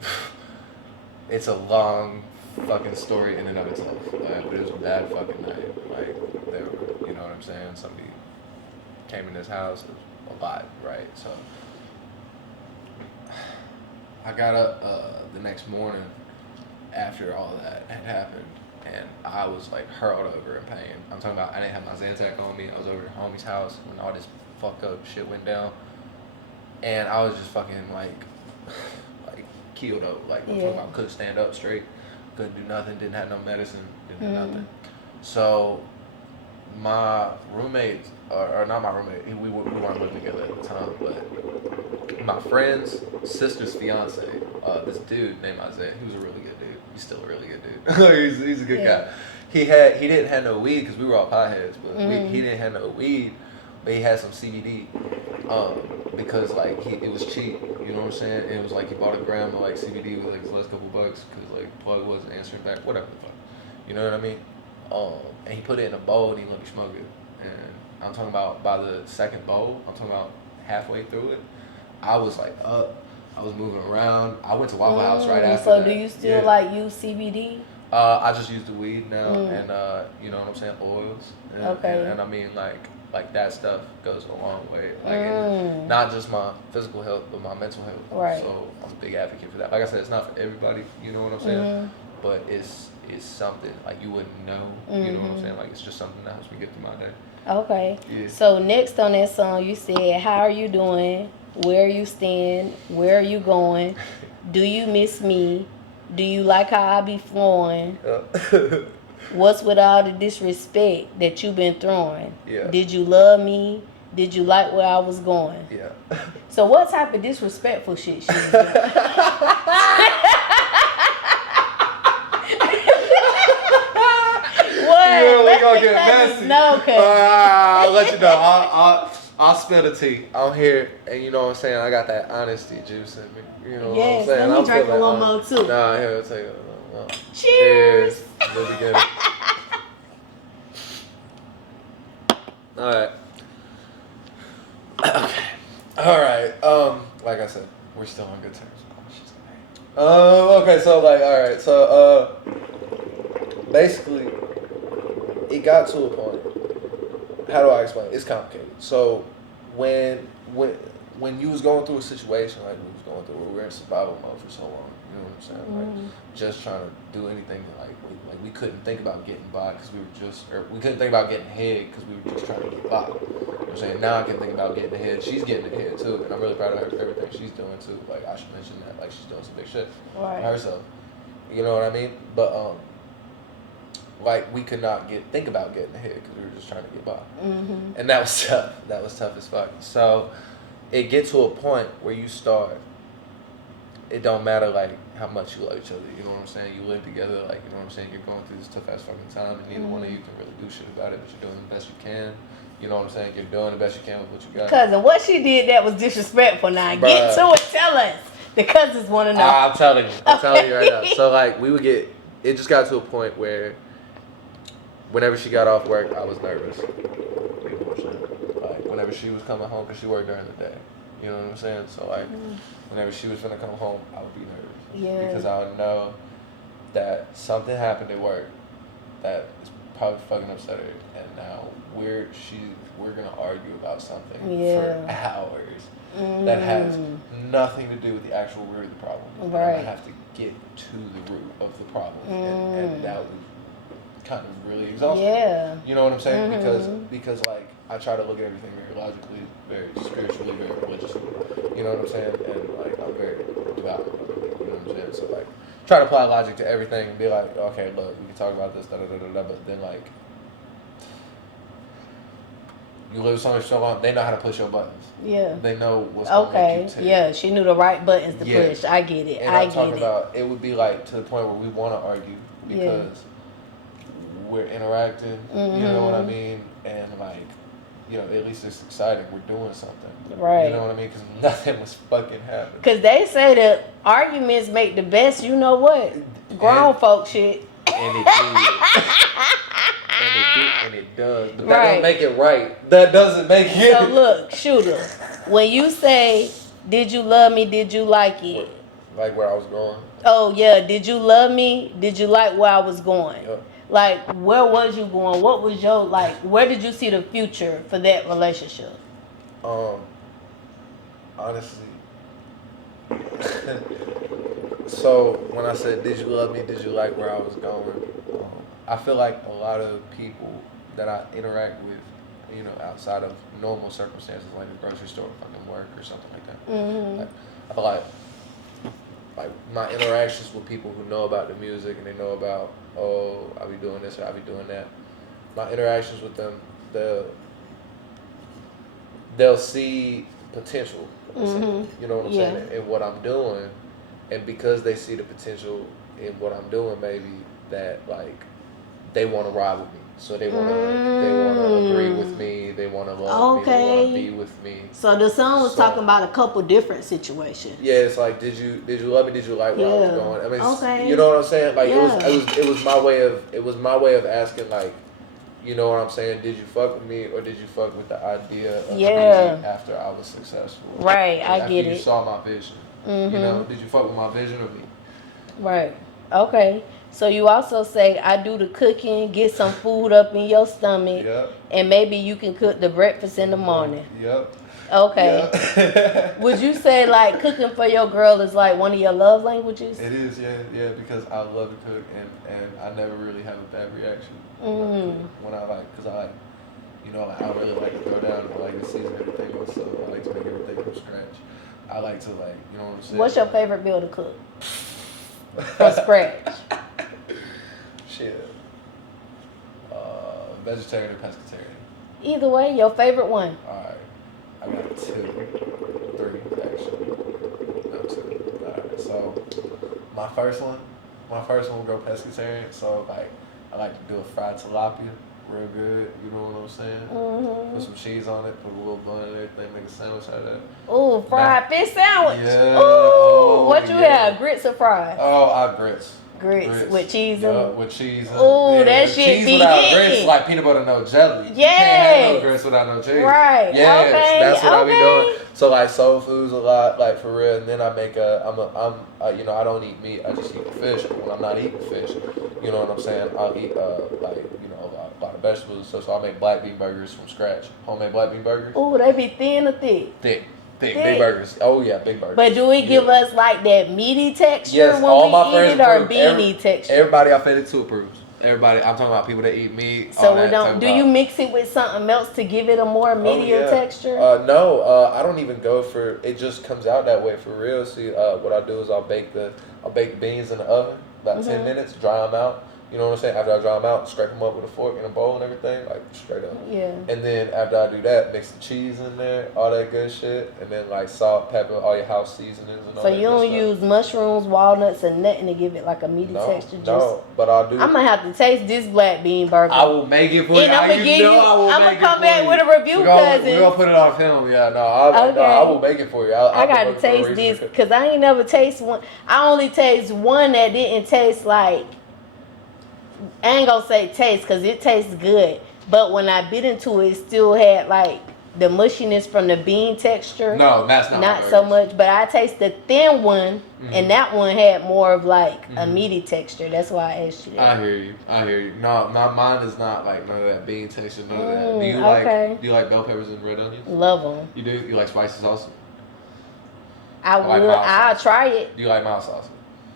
it's a long fucking story in and of itself. But it was a bad fucking night. Like, they were, you know what I'm saying? Somebody came in this house. It was a lot, right? So I got up the next morning after all that had happened, and I was like hurled over in pain. I'm talking about I didn't have my Zantac on me. I was over at homie's house when all this fucked up shit went down, and I was just fucking like keeled up. Like I'm talking about, couldn't stand up straight, couldn't do nothing, didn't have no medicine, didn't do nothing. So my roommate, or not my roommate, we weren't living together at the time, but my friend's sister's fiance, this dude named Isaiah, he was a really good dude. He's still a really good dude. he's a good guy. He didn't have no weed because we were all potheads, but he didn't have no weed, but he had some CBD. Because like it was cheap, you know what I'm saying? And it was like he bought a gram of like CBD with like his last couple bucks because like plug wasn't answering back, whatever the fuck, you know what I mean? And he put it in a bowl and he let me smoke it. And I'm talking about by the second bowl, I'm talking about halfway through it, I was like up, I was moving around. I went to Waffle House right after so that. do you still like use CBD? I just use the weed now, and you know what I'm saying, oils. And, and I mean like that stuff goes a long way. Like in not just my physical health, but my mental health. Right. So I'm a big advocate for that. Like I said, it's not for everybody. You know what I'm saying? But it's something like you wouldn't know. You know what I'm saying? Like it's just something that helps me get through my day. Okay. Yeah. So next on that song, you said, "How are you doing? Where you stand? Where are you going? Do you miss me? Do you like how I be flowing? What's with all the disrespect that you been throwing? Yeah. Did you love me? Did you like where I was going?" Yeah. So what type of disrespectful shit she was doing? What? Yeah, we Let gonna the get cousins messy. know, cuz. I'll let you know. I'll spill the tea. I'm here, and you know what I'm saying. I got that honesty juice in me. You know what I'm saying. Let me I'm drink a feeling little more too. Nah, here, I'll take a little more. Cheers. Let me get it. All right. Okay. All right. Like I said, we're still on good terms. Okay. So like, all right. So basically, it got to a point. How do I explain it? It's complicated. So when you was going through a situation like we was going through, where we were in survival mode for so long, you know what I'm saying? Like just trying to do anything like we couldn't think about getting by because we couldn't think about getting ahead because we were just trying to get by. You know what I'm saying? Now I can think about getting ahead. She's getting ahead too, and I'm really proud of her for everything she's doing too. Like I should mention that, like she's doing some big shit for herself. You know what I mean? But like we could not think about getting ahead because we were just trying to get by, and that was tough. That was tough as fuck. So it gets to a point where you start. It don't matter like how much you love each other. You know what I'm saying? You live together. Like you know what I'm saying. You're going through this tough ass fucking time, and neither one of you can really do shit about it. But you're doing the best you can. You know what I'm saying? You're doing the best you can with what you got. Cousin, what she did that was disrespectful. Now get to it. Tell us. The cousins want to know. I'm telling you. I'm telling you right now. So like we would get. It just got to a point where. Whenever she got off work, I was nervous. You know what I'm saying? Like, whenever she was coming home, because she worked during the day. You know what I'm saying? So, like, whenever she was going to come home, I would be nervous. Yeah. Because I would know that something happened at work that is probably fucking upset her. And now we're going to argue about something for hours that has nothing to do with the actual root of the problem. Right. And I have to get to the root of the problem. And that was kind of really exhausting. Yeah. You know what I'm saying? Because like I try to look at everything very logically, very spiritually, very religiously. You know what I'm saying? And like I'm very devout. You know what I'm saying? So like try to apply logic to everything and be like, okay, look, we can talk about this, but then like you live with somebody so long, they know how to push your buttons. Yeah. They know what's going to make you tick. Yeah, she knew the right buttons to push. I get it. And I'm talking about it would be like to the point where we want to argue because we're interacting, you know what I mean? And like, you know, at least it's exciting. We're doing something. Right. You know what I mean? Because nothing was fucking happening. Because they say that arguments make the best, you know what? Grown folk shit. And it did. and it does. But that doesn't make it right. That doesn't make it. So look, Shoota, when you say, did you love me? Did you like it? Like where I was going? Oh, yeah. Did you love me? Did you like where I was going? Yep. Like, where was you going? What was your, like, where did you see the future for that relationship? Honestly, so when I said, did you love me? Did you like where I was going? I feel like a lot of people that I interact with, you know, outside of normal circumstances, like the grocery store, fucking work or something like that. Mm-hmm. Like, I feel like my interactions with people who know about the music and they know about, oh, I'll be doing this or I'll be doing that. My interactions with them, they'll see potential. Mm-hmm. You know what I'm saying? In what I'm doing, and because they see the potential in what I'm doing, maybe that like they want to ride with me. So they want to agree with me. They want to love me. They want to be with me. So the song was talking about a couple different situations. Yeah, it's like, did you love me? Did you like where I was going? I mean, you know what I'm saying? Like it was my way of asking, like, you know what I'm saying? Did you fuck with me, or did you fuck with the idea of me after I was successful? Right, I get it. You saw my vision. Mm-hmm. You know, did you fuck with my vision or me? Right. Okay. So you also say, I do the cooking, get some food up in your stomach, and maybe you can cook the breakfast in the morning. Yep. Okay. Yep. Would you say like cooking for your girl is like one of your love languages? It is, yeah, because I love to cook and I never really have a bad reaction when I like, because I like, you know, I really like to throw down and I like to season everything myself. I like to make everything from scratch. I like to, like, you know what I'm saying? What's your favorite meal to cook? From scratch. Shit. Vegetarian or pescatarian? Either way, your favorite one. Alright. I got 3 actually. No, 2. Alright, so my first one will go pescatarian. So like I like to do a fried tilapia, real good, you know what I'm saying? Mm-hmm. Put some cheese on it, put a little bun and everything, make a sandwich out of that. Ooh, fried fish sandwich. Yeah. Ooh, what you have? Grits or fries? Oh, I grits. Grits with cheese in it. With cheese. Ooh, that shit cheese be without hitting. grits, like peanut butter no jelly. Yes. You can't have no grits without no cheese. Right. Yes, okay. that's what I be Okay. doing. So like soul foods a lot, like for real. And then I make you know, I don't eat meat. I just eat the fish. But when I'm not eating fish, you know what I'm saying? I'll eat like, you know, a lot of vegetables. So I make black bean burgers from scratch. Homemade black bean burgers. Ooh, they be thin or thick? Thick, big burgers. Oh yeah, big burgers. But do it give us like that meaty texture Yes, when all we my eat friends it, or approve. beanie texture? Everybody I fed it to approves. Everybody, I'm talking about people that eat meat. So we don't. Do you mix it with something else to give it a more meatier texture? No, I don't even go for. It just comes out that way for real. See, what I do is I'll bake the beans in the oven about 10 minutes, dry them out. You know what I'm saying? After I dry them out, scrape them up with a fork in a bowl and everything, like straight up. Yeah. And then after I do that, mix the cheese in there, all that good shit, and then like salt, pepper, all your house seasonings and all that. So you don't use mushrooms, walnuts, and nothing to give it like a meaty texture? No, but I'll do. I'm gonna have to taste this black bean burger. I will make it for you. And I'm gonna come back with a review, cousin. We're gonna put it on film. Yeah, no, I will make it for you. I gotta taste this because I ain't never taste one. I only taste one that didn't taste like. I ain't gonna say taste because it tastes good, but when I bit into it, it still had like the mushiness from the bean texture. No, that's not so much. But I taste the thin one, and that one had more of like a meaty texture. That's why I asked you that. I hear you. No, mine is not like none of that bean texture, none of that. Do you like bell peppers and red onions? Love them. You do? You like spicy sauce? I'll try it. Do you like mild sauce?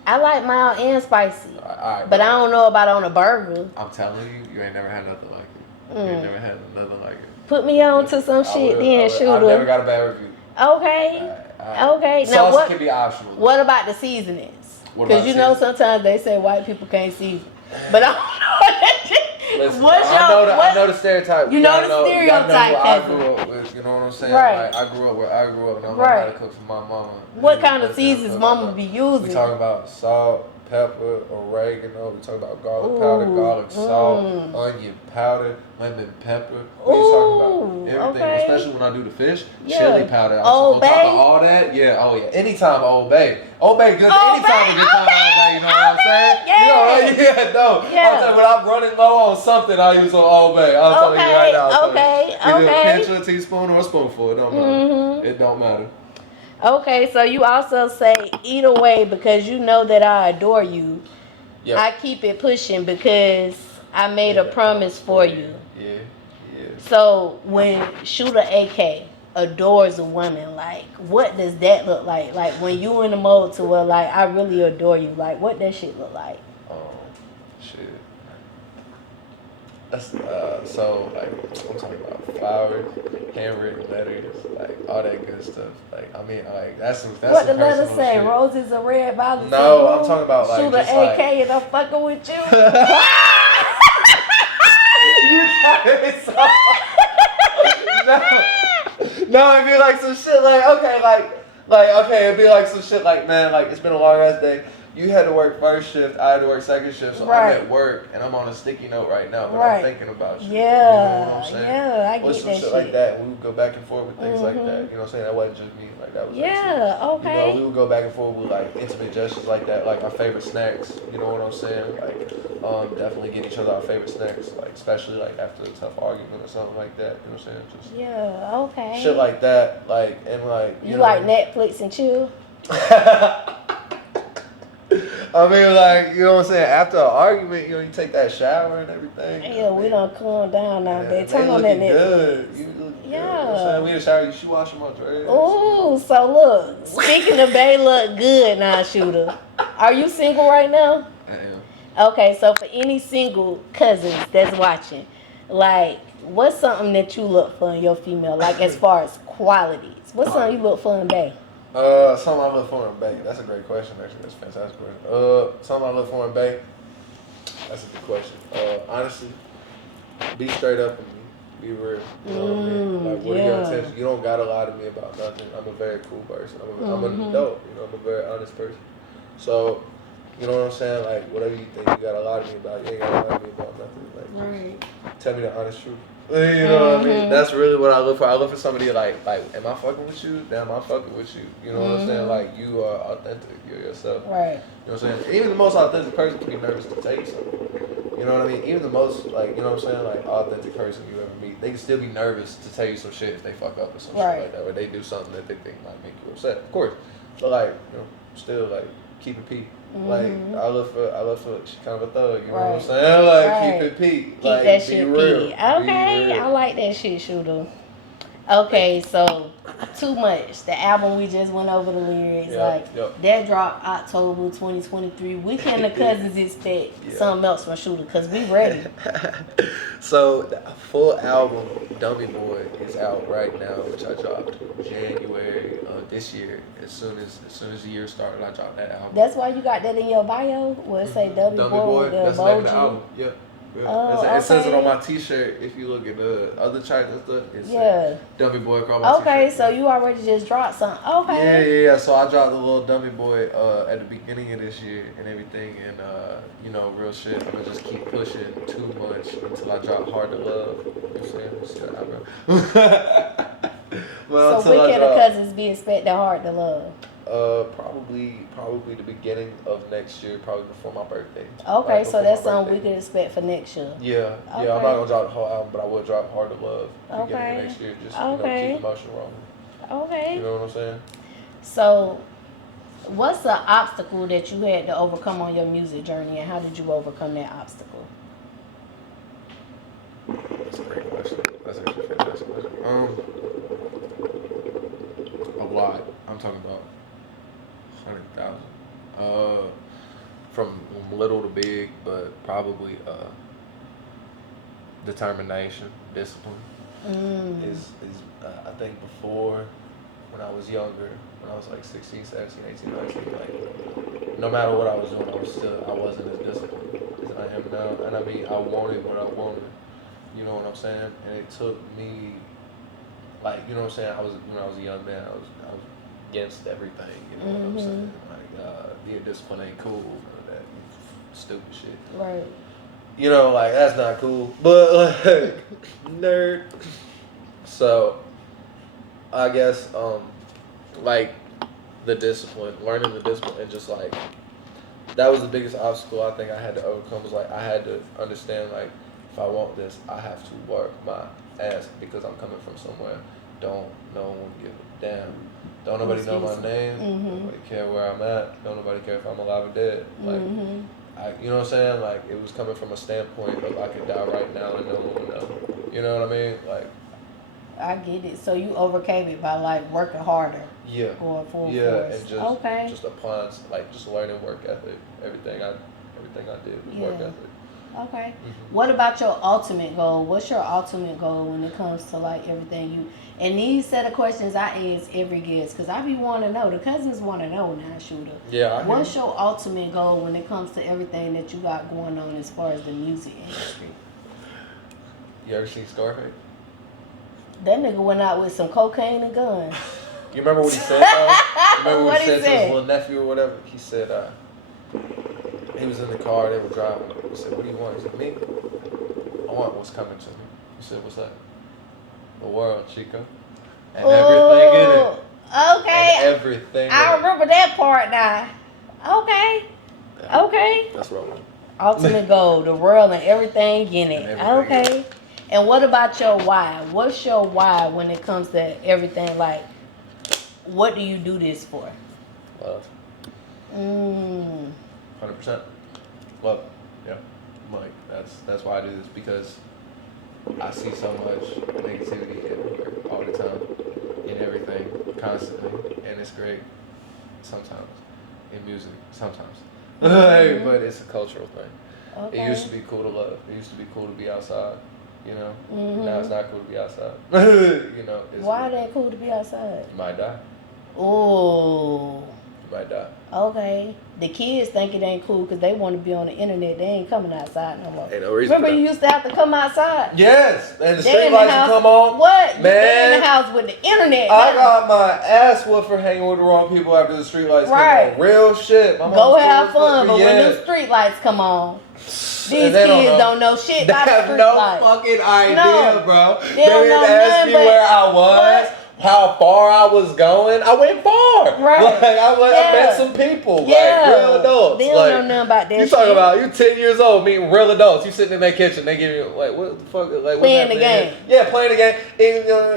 I like mild and spicy. All right, but I don't know about on a burger. I'm telling you, you ain't never had nothing like it. You ain't never had nothing like it. Put me on to some shit then, Shoota. I never got a bad review. Okay. Okay. Now sauce can be optional. What about the seasonings? Because you know sometimes they say white people can't season. But I don't know. Listen, I know the stereotype. You know the stereotype. I grew up with, you know what I'm saying? Right. Like, I grew up where I grew up, and I know how to cook for my mama. What kind of seasons mama be using? We talking about salt, pepper, oregano. We talking about garlic powder, garlic salt, onion powder, lemon pepper. We talking about everything, especially when I do the fish. Chili powder. Old Bay. On top of all that, anytime Old Bay. Old Bay good. Anytime a good time all day. You know what I'm saying? Yeah. You know, I'm telling you, when I'm running low on something, I use some Old Bay. I'm telling you right now. Either a pinch or a teaspoon or a spoonful. It don't matter. It don't matter. Okay, so you also say either way because you know that I adore you. Yep. I keep it pushing because I made a promise for you. Yeah. So when Shoota AK adores a woman, like what does that look like? Like when you in the mode to where like I really adore you, like what that shit look like? Shit. That's so like I'm talking about flowers, handwritten letters, like all that good stuff. Like I mean, like that's what the some letter personal say? shit. Roses are red, violets No, are blue. I'm talking about like Shoota just AK like, and I'm fucking with you. you got it so no, it'd be like some shit like okay, okay, it'd be like some shit like man, like it's been a long ass day. You had to work first shift, I had to work second shift, so Right. I'm at work and I'm on a sticky note right now, but Right. I'm thinking about you. Yeah, You know what I'm saying? yeah, I Or get some that shit shit. like that. We would go back and forth with things like that. Mhm. You know what I'm saying? That wasn't just me. Like that was Yeah, actually, okay. You know, we would go back and forth with like intimate gestures like that, like our favorite snacks. You know what I'm saying? Like, definitely get each other our favorite snacks, like especially like after a tough argument or something like that. You know what I'm saying? Just Yeah, okay. shit like that, like and like You know, like Netflix and chill? I mean, like, you know what I'm saying? After an argument, you know, you take that shower and everything. Yeah, we don't calm down now. They Yeah, turn on that looking Netflix. good. You look good. You know what I'm saying? We in the shower, you should wash them up, right? Ooh, so look, speaking of they look good now, Shoota. Are you single right now? I am. Okay, so for any single cousins that's watching, like, what's something that you look for in your female, like as far as qualities? What's something you look for in bae? Something I look for in bae. That's a great question, actually. That's a fantastic question. Something I look for in bae. That's a good question. Honestly, be straight up with me. Be real. You know what I mean? Like, what are your intentions? You don't gotta lie to me about nothing. I'm a very cool person. I'm an adult. You know, I'm a very honest person. So, you know what I'm saying? Like, whatever you think you gotta lie to me about, you ain't gotta lie to me about nothing. Like, Right. tell me the honest truth. You know what I mean? That's really what I look for. I look for somebody like, am I fucking with you? Damn, I'm fucking with you. You know what I'm saying? Like, you are authentic. You're yourself. Right. You know what I'm saying? Even the most authentic person can be nervous to tell you something. You know what I mean? Even the most, like, you know what I'm saying? Like, authentic person you ever meet, they can still be nervous to tell you some shit if they fuck up or some shit like that, or they do something that they think might make you upset. Of course. But, like, you know, still, like, keep it peak. Like, I look for, she's kind of a thug, you know what I'm saying? Like, keep it peak. Keep like, that be shit real. peak. Okay, I like that shit, Shoota. Okay, so Too Much, the album we just went over the lyrics, that dropped October 2023. We can the cousins expect something else from Shoota because we ready. So the full album, Dummy Boy, is out right now, which I dropped January this year. As soon as the year started, I dropped that album. That's why you got that in your bio where it say Dummy Boy with the that's the name of the emoji. album. Yeah. Oh, it says it okay. on my T-shirt. If you look at the other tracks and stuff, it says Dummy Boy across my Okay, T-shirt. so you already just dropped something. Okay. Yeah. So I dropped the little Dummy Boy at the beginning of this year and everything, and you know, real shit. I'm gonna just keep pushing Too Much until I drop Hard to Love. You know what I'm saying? We'll see what happens. Well, so when can the cousins be expecting Hard to Love? Probably the beginning of next year, probably before my birthday. Okay, like so that's something we can expect for next year. Yeah, I'm not gonna drop the whole album, but I will drop Hard to Love beginning of next year. Just you know, keep the motion rolling. Okay. You know what I'm saying? So, what's the obstacle that you had to overcome on your music journey, and how did you overcome that obstacle? That's a great question. That's actually a fantastic question. A lot. I'm talking about 100,000. From little to big, but probably determination, discipline. Is I think before, when I was younger, when I was like 16, 17, 18, 19, like no matter what I was doing, I wasn't as disciplined as I am now. And I mean, I wanted what I wanted. You know what I'm saying? And it took me, like, you know what I'm saying? When I was a young man, I was against everything. You know what I'm saying? Like, being disciplined ain't cool. That stupid shit. Right. You know, like, that's not cool. But, like, nerd. So, I guess, like, learning the discipline, and just, like, that was the biggest obstacle I think I had to overcome, was, like, I had to understand, like, if I want this, I have to work my ass, because I'm coming from somewhere. Don't no one give a damn. Don't nobody know my name. Don't nobody care where I'm at. Don't nobody care if I'm alive or dead. Like, you know what I'm saying? Like, it was coming from a standpoint of I could die right now and no one would know. You know what I mean? Like, I get it. So you overcame it by like working harder. yeah. Going full Yeah, force. and just applying, like, just learning work ethic. Everything I did was work ethic. Okay. What about your ultimate goal? What's your ultimate goal when it comes to like everything you? And these set of questions I ask every guest because I be wanting to know. The cousins want to know now, Shoota. Yeah. What's your ultimate goal when it comes to everything that you got going on as far as the music industry? You ever seen Scarface? That nigga went out with some cocaine and guns. You remember what he said? You remember what he said to his said? little nephew or whatever? He said, he was in the car, they were driving. He said, "What do you want?" He said, "Me? I want what's coming to me." He said, "What's that?" "The world, Chico. And everything in it." Okay. And everything I in it. remember that part now. Okay. Yeah. Okay. That's what I want. Ultimate goal, the world and everything in it. And everything in Okay. And what about your why? What's your why when it comes to everything? Like, what do you do this for? Love. 100%. Love. Yeah. Like, that's why I do this, because I see so much negativity everywhere, all the time, in everything, constantly, and it's great. Sometimes, in music, sometimes, but it's a cultural thing. Okay. It used to be cool to love. It used to be cool to be outside. You know. Now it's not cool to be outside. You know. Why it ain't cool to be outside? You might die. Oh. You might die. Okay. The kids think it ain't cool because they want to be on the internet. They ain't coming outside no more. Ain't no reason. Remember, you used to have to come outside. Yes, and the They street in the lights house. would come on. What? They in Man, the house with the internet. I now. got my ass whooped for hanging with the wrong people after the street lights Right. come on. Real shit. My Go mom was have cool as fun, fuck. but Yeah. when the street lights come on, these And they kids don't know shit They about the have street no lights. fucking idea, No. bro. They They don't didn't know ask nothing me but where I was, what? how far I was going. I went far. Right. Like, I Yeah. met some people, Yeah. like real adults. They don't like, know nothing about that You shit. talking about you 10 years old meeting real adults. You sitting in their kitchen, they give you like what the fuck, like Playing what's the happening? game. Yeah, playing the game,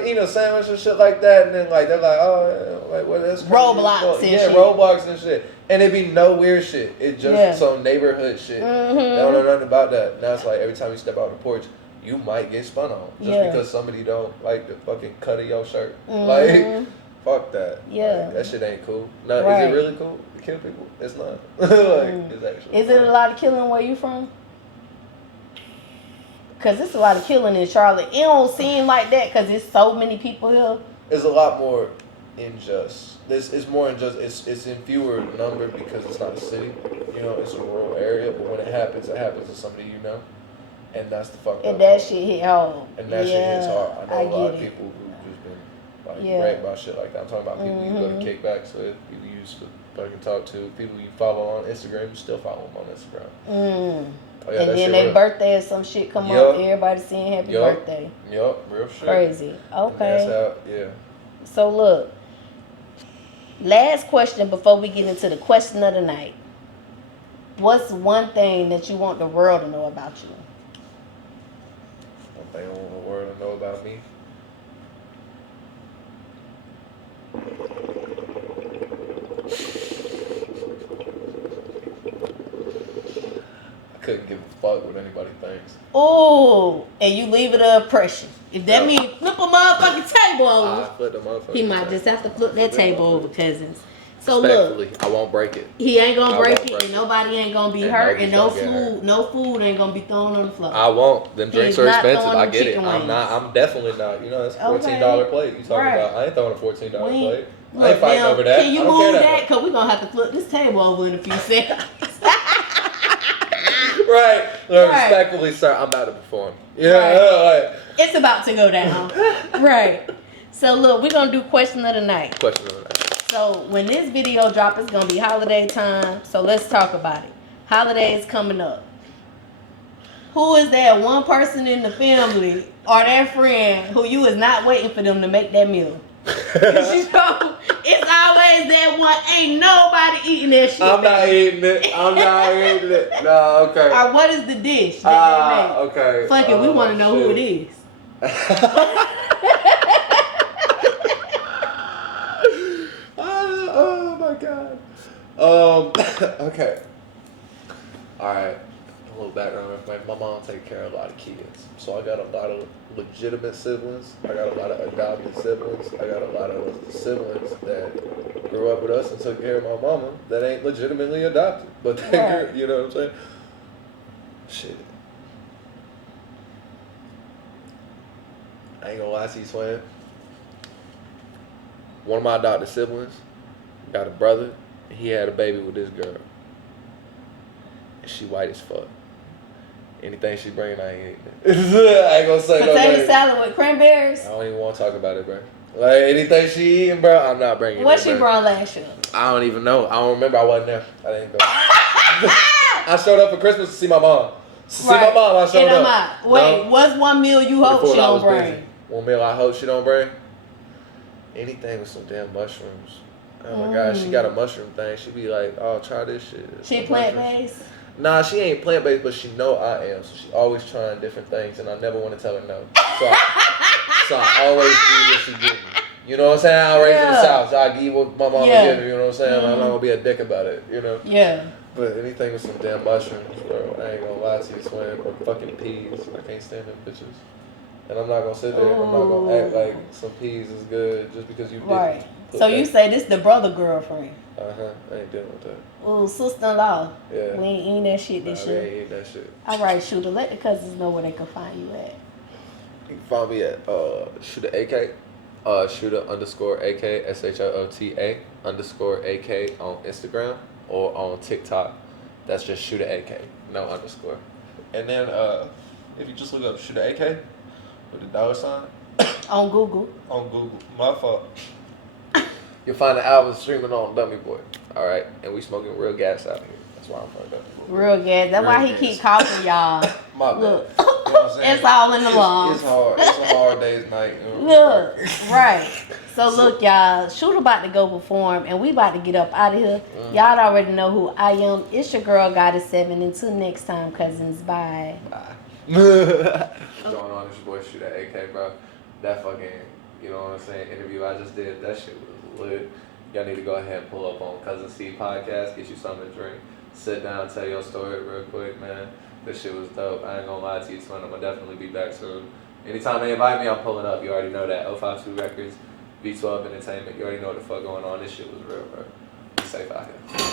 eating a sandwich and shit like that, and then like they're like, oh, like what is Roblox and shit. Roblox and shit, and it be no weird shit. It just some neighborhood shit. They don't know nothing about that. Now it's like every time you step out the porch, you might get spun on just because somebody don't like the fucking cut of your shirt. Like, fuck that. Yeah. Like, that shit ain't cool. No, Right. is it really cool to kill people? It's not. Like, it's actually. Is it a lot of killing where you from? Because it's a lot of killing in Charlotte. It don't seem like that because there's so many people here. It's a lot more unjust. This is more unjust. It's in fewer number because it's not a city. You know, it's a rural area. But when it happens to somebody you know, and that's the fuck. And that shit hit home. And that shit hits hard. I know a lot of get it. people who've just been like bragged about shit like that. I'm talking about people you go to kickbacks with, people you used to fucking talk to, people you follow on Instagram. You still follow them on Instagram. Oh, yeah, and then their birthday or some shit come up. Everybody saying happy birthday. Yup, real shit. Crazy. Okay. And that's how, So look, last question before we get into the question of the night. What's one thing that you want the world to know about you? One thing I want the world to know about me. I couldn't give a fuck what anybody thinks. Oh, and you leave it a oppression. If that means flip a motherfucking table over, Flip the motherfucker. he might just have to flip that table over, cousins. So look, I won't break it. he ain't gonna I break won't it, break and it. nobody ain't gonna be And hurt, and nobody's no food ain't gonna be thrown on the floor. I won't. Them drinks He's are not expensive. throwing I them get it. chicken I'm wings. not. I'm definitely not. You know, that's $14 plate. You talking about? I ain't throwing a $14 plate. I ain't fighting over that. Can you I don't move care that? Cause we're gonna have to flip this table over in a few seconds. Right. Look, Right. respectfully, sir, I'm about to perform. Yeah. Right. It's about to go down. Right. So look, we're gonna do question of the night. Question of the night. So when this video drop, it's gonna be holiday time. So let's talk about it. Holidays coming up. Who is that one person in the family or that friend who you is not waiting for them to make that meal? 'Cause you know, it's always that one. Ain't nobody eating that shit. I'm not eating it. I'm not eating it. No, okay. Or what is the dish that they make? Okay. Fuck it, we want to know who it is. Oh my god. Okay. Alright, a little background information. My mom takes care of a lot of kids. So I got a lot of legitimate siblings. I got a lot of adopted siblings. I got a lot of siblings that grew up with us and took care of my mama that ain't legitimately adopted. But they Right. you know what I'm saying? Shit. I ain't gonna lie to you, Swan. One of my adopted siblings got a brother. He had a baby with this girl. And she white as fuck. Anything she bring, I ain't eating it. I ain't gonna say no Potato name. salad with cranberries. I don't even want to talk about it, bro. Like, anything she eating, bro, I'm not bringing What it, she bro. brought last year? I don't even know. I don't remember. I wasn't there. I didn't go. I showed up for Christmas to see my mom. To see my mom, I showed Get 'em up. out. Wait, No. what's one meal you hope Before she I don't was bring? busy. One meal I hope she don't bring. Anything with some damn mushrooms. Oh my god, she got a mushroom thing. She be like, "Oh, try this shit." She Some plant mushrooms. based. Nah, she ain't plant based, but she know I am. So she always trying different things, and I never want to tell her no. So I always do what she give me. You know what I'm saying? I raised in the Yeah. South, so I give what my mama Yeah. give me. You know what I'm saying? I'm not gonna be a dick about it. You know. Yeah. But anything with some damn mushrooms, bro, I ain't gonna lie to you, Swim. Or fucking peas. I can't stand them bitches. And I'm not gonna sit there and I'm not gonna act like some peas is good just because you didn't. Right. put So that- you say this the brother girlfriend? I ain't dealing with that. Oh, sister-in-law. Yeah. We ain't eating that shit Nah, this they year. ain't eating that shit. All right, Shooter. Let the cousins know where they can find you at. You can find me at Shoota AK, Shoota underscore AK SHOOTA underscore AK on Instagram or on TikTok. That's just Shoota AK, no underscore. And then if you just look up Shoota AK with the dollar sign On Google. on Google, my fault. You'll find the album streaming on Dummy Boy. All right, and we smoking real gas out here. That's why I'm fucked up. Real gas. That's why he Real keep gas. coughing, y'all. My bad. Look. You know what I'm saying? It's all in the lungs. It's hard. It's a hard day's night. You know? Look, right. So look, y'all, Shooter about to go perform, and we about to get up out of here. Y'all already know who I am. It's your girl, Goddess 7. Until next time, cousins. Bye. What's going on? It's your boy Shoota AK, bro. That fucking, you know what I'm saying, interview I just did, that shit was lit. Y'all need to go ahead and pull up on CUZN podcast, get you something to drink, sit down, tell your story real quick, man. This shit was dope. I ain't gonna lie to you, son. I'm gonna definitely be back soon. Anytime they invite me, I'm pulling up. You already know that. 052 Records, V12 Entertainment. You already know what the fuck going on. This shit was real, bro. Be safe out here.